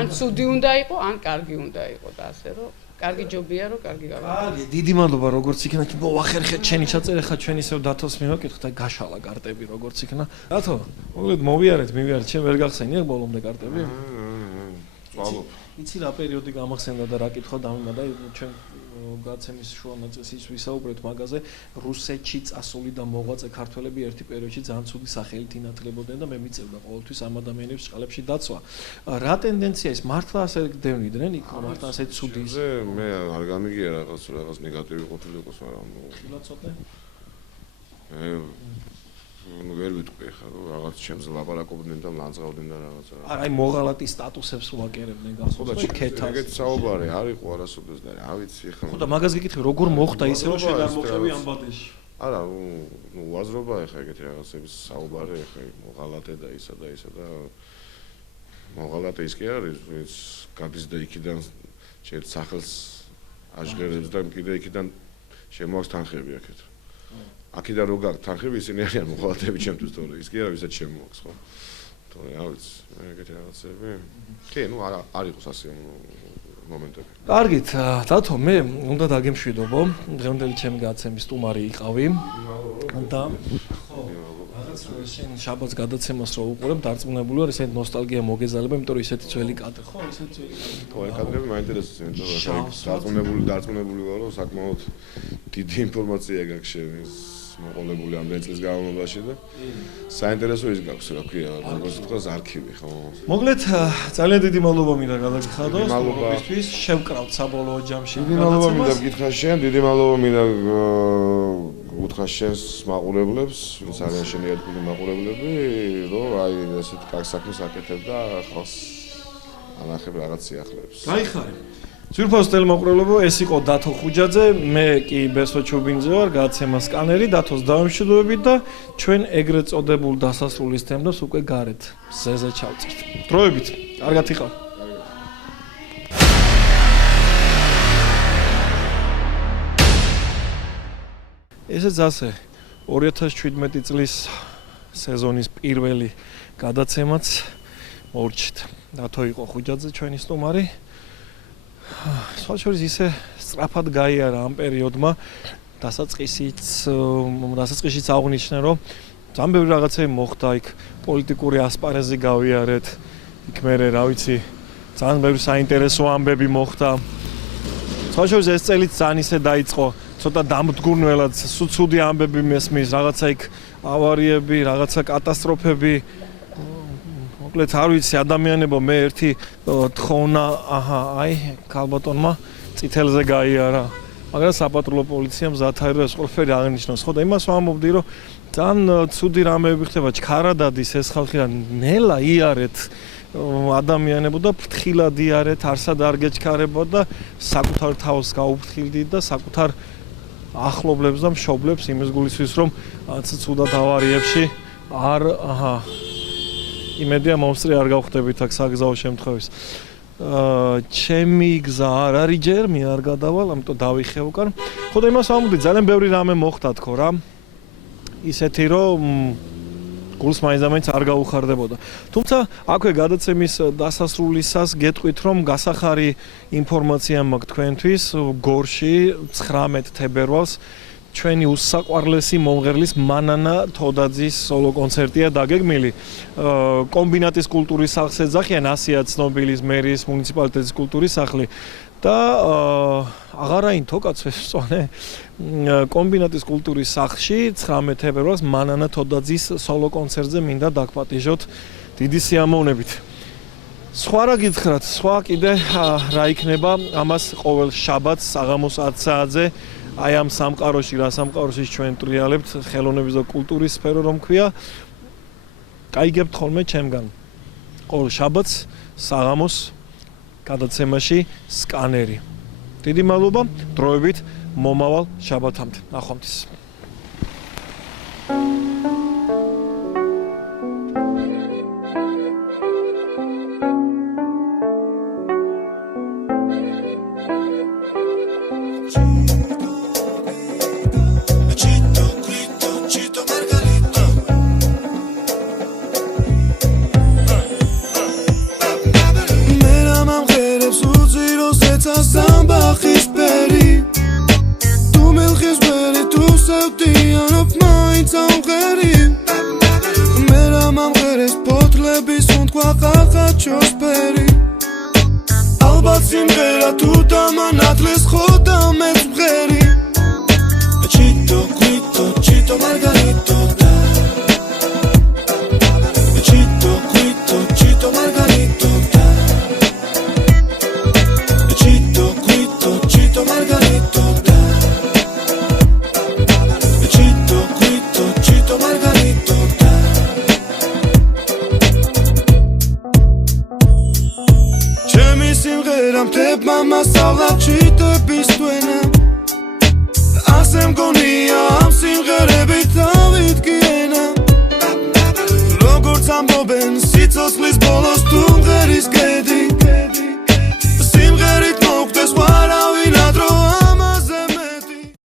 ან ცუდი უნდა იყო, ან კარგი უნდა იყო და ასე რომ კარგი ჯობია რომ კარგი გავაკეთოთ. დიდი მადლობა როგორც იქნა, მოახერხეთ შენი ჩაწერე ხა ჩვენ ისევ დათოს მივაკითხოთ და გაშალა კარტები როგორც იქნა. დათო, მოგლედ მოვიარეთ, შენ ვერ გახსენია ბოლომდე კარტები? წვალობ. იცი რა პერიოდი გამახსენდა და რა კითხვა დამიმატა ჩვენ გაცემის შუა ნაწილში ვისაუბრეთ მაგაზე რუსეთში წასული და მოღვაწე ქართველები ერთი პერიოდში ძალიან ცუდი სახელით ინათლებოდნენ და მე მიწევდა ყოველთვის ამ ადამიანებს წყალებში დაცვა. რა ტენდენცია ის მართლა ასე გდევნიდნენ იქ მართლა ასე ცუდი ის? მე არ გამიგია რაღაც ნეგატივი ყოფილიყოს, მაგრამ ხილაცოტე ну ვერ ვიტყვი ხა რომ რაღაც ჩემს ლაპარაკობდნენ და ლანძღავდნენ და რაღაცა. არა, აი მოღალატის სტატუსებს უაკერებდნენ გასულში ქეთა. ეგეთ საუბარი არ იყო არასოდეს და რა ვიცი ხა. ხო და მაგას გიკითხე როგორ მოხდა ისე რომ შენ არ მოყევი ამ ბადეში? არა, ну უაზრობა ხა ეგეთი რაღაცების საუბარი ხა მოღალატე და ისა და მოღალატე ის კი არის, ვინც გადის და იქიდან შენ სახელს აჟღერებს და კიდე იქიდან შემოაქვს თანხები აქეთ. აქედან რო გაქვს თანხები ისინი არიან მოხალათები ჩემთვის თორე ის კი არა ვისაც შემოაქვს ხო თორე რა ვიცი მე ეგეთი რაღაცები კი ნუ არ იყოს ასე მომენტები კარგით დათო მე უნდა დაგემშვიდობო დღევანდელი ჩემი გაცემის სტუმარი იყავი და ხო შენ შაბათს გადაცემას რო უყურებ დარწმუნებული ვარ ესეთი ნოსტალგია მოგეზალება იმიტომ რომ ისეთი ძველი კადრი ხო ისეთი ძველი ხო ეს კადრები მაინტერესებს იმიტომ რომ დარწმუნებული ვარ რომ საკმაოდ დიდი ინფორმაცია გაქვს შენის მოყოლებული ამდენი წლის განმავლობაში და საინტერესო ის გაქვს რა ქვია როგორც თქვას არქივი ხო მოკლედ ძალიან დიდი მადლობა მინდა გადაგიხადო სტუმრობისთვის შევკრავთ საბოლოო ჯამში დიდი მადლობა მინდა გითხრა შენ დიდი მადლობა მინდა უთხრა შენს მაყურებლებს ვინც არიან შენი ერთგული მაყურებლები რომ აი ესეთ კარგ საქმეს აკეთებ და ხალხს ანახებ რაღაც სიახლეებს გაიხარე ძვირფას ტელემოყრებლებო ეს იყო დათო ხუჯაძე მე კი ბესო ჩუბინძე ვარ გადაცემა სკანერი დათოს დავემშვიდობებით და ჩვენ ეგრეთ წოდებულ დასასრულის თემს უკვე გარეთ ზეზე ჩავწერთ დროებით კარგად იყავ ესეც ასე 2017 წლის სეზონის პირველი გადაცემაც მორჩით დათო იყო ხუჯაძე ჩვენი სტუმარი სხვაშორის ისე სწრაფად გაიარა ამ პერიოდმა დასაწყისიც აღნიშნა რომ ძალიან ბევრი რაღაცები მოხდა იქ პოლიტიკური ასპარეზი გავიარეთ იქ მერე რა ვიცი ძალიან ბევრი საინტერესო ამბები მოხდა სხვაშორის ეს წელიც ძალიან ისე დაიწყო ცოტა დამდგურნველად ცუდი ამბები მესმის რაღაცა იქ ავარიები რაღაცა კატასტროფები მოკლედ არ ვიცი ადამიანებო მე ერთი თხოვნა აი ქალბატონმა წითელზე გაიარა მაგრამ საპატრულო პოლიციამ მზად არის ეს ყველაფერი აღნიშნოს ხო და იმას ვამბობდი რომ ძალიან ცუდი რამეები ხდება ჩქარადადის ეს ხალხი რა ნელა იარეთ ადამიანებო და ფრთხილად იარეთ არსად არ გეჩქარებო და საკუთარ თავს გაუფრთხილდით და საკუთარ ახლობლებს და მშობლებს იმის გულისთვის რომ ცუდად ავარიებში არ იმედია მომსწრე არ გავხდებით აქ საგზაო შემთხვევის. ჩემი გზა არ არის ჯერ მე არ გადავალ, ამიტომ დავიხევ უკან. ხო და იმას ვამბობდი, ძალიან ბევრი რამე მოხდა თქო რა. ისეთი რომ გულს მაინც არ გაუხარდებოდა. თუმცა აქვე გადაცემის დასასრულისას გეტყვით რომ გასახარი ინფორმაცია მაქვს თქვენთვის გორში 19 თებერვალს ჩვენი უსაყვარლესი მომღერლის მანანა თოდაძის სოლო კონცერტია დაგეგმილი. კომბინატის კულტურის სახლს ეძახიან ასია ცნობილის მერის მუნიციპალიტეტის კულტურის სახლი და აღარაინთო კაცო ეს სწორე კომბინატის კულტურის სახლში 19 თებერვალს მანანა თოდაძის სოლო კონცერტზე მინდა დაგპატიჟოთ დიდი სიამოვნებით. სხვა რა გითხრათ, სხვა კიდე რა იქნება ამას ყოველ შაბათს საღამოს 10 საათზე აი ამ სამყაროში რა სამყაროში ჩვენ ტრიალებთ ხელოვნების და კულტურის სფერო რომ ქვია გაიგებთ ხოლმე ჩემგან ყოველ შაბათს საღამოს გადაცემაში სკანერი დიდი მადლობა დროებით მომავალ შაბათამდე ნახვამდის Როგორც ამბობენ სიცოცხლის ბოლოს თუ მღერის გედი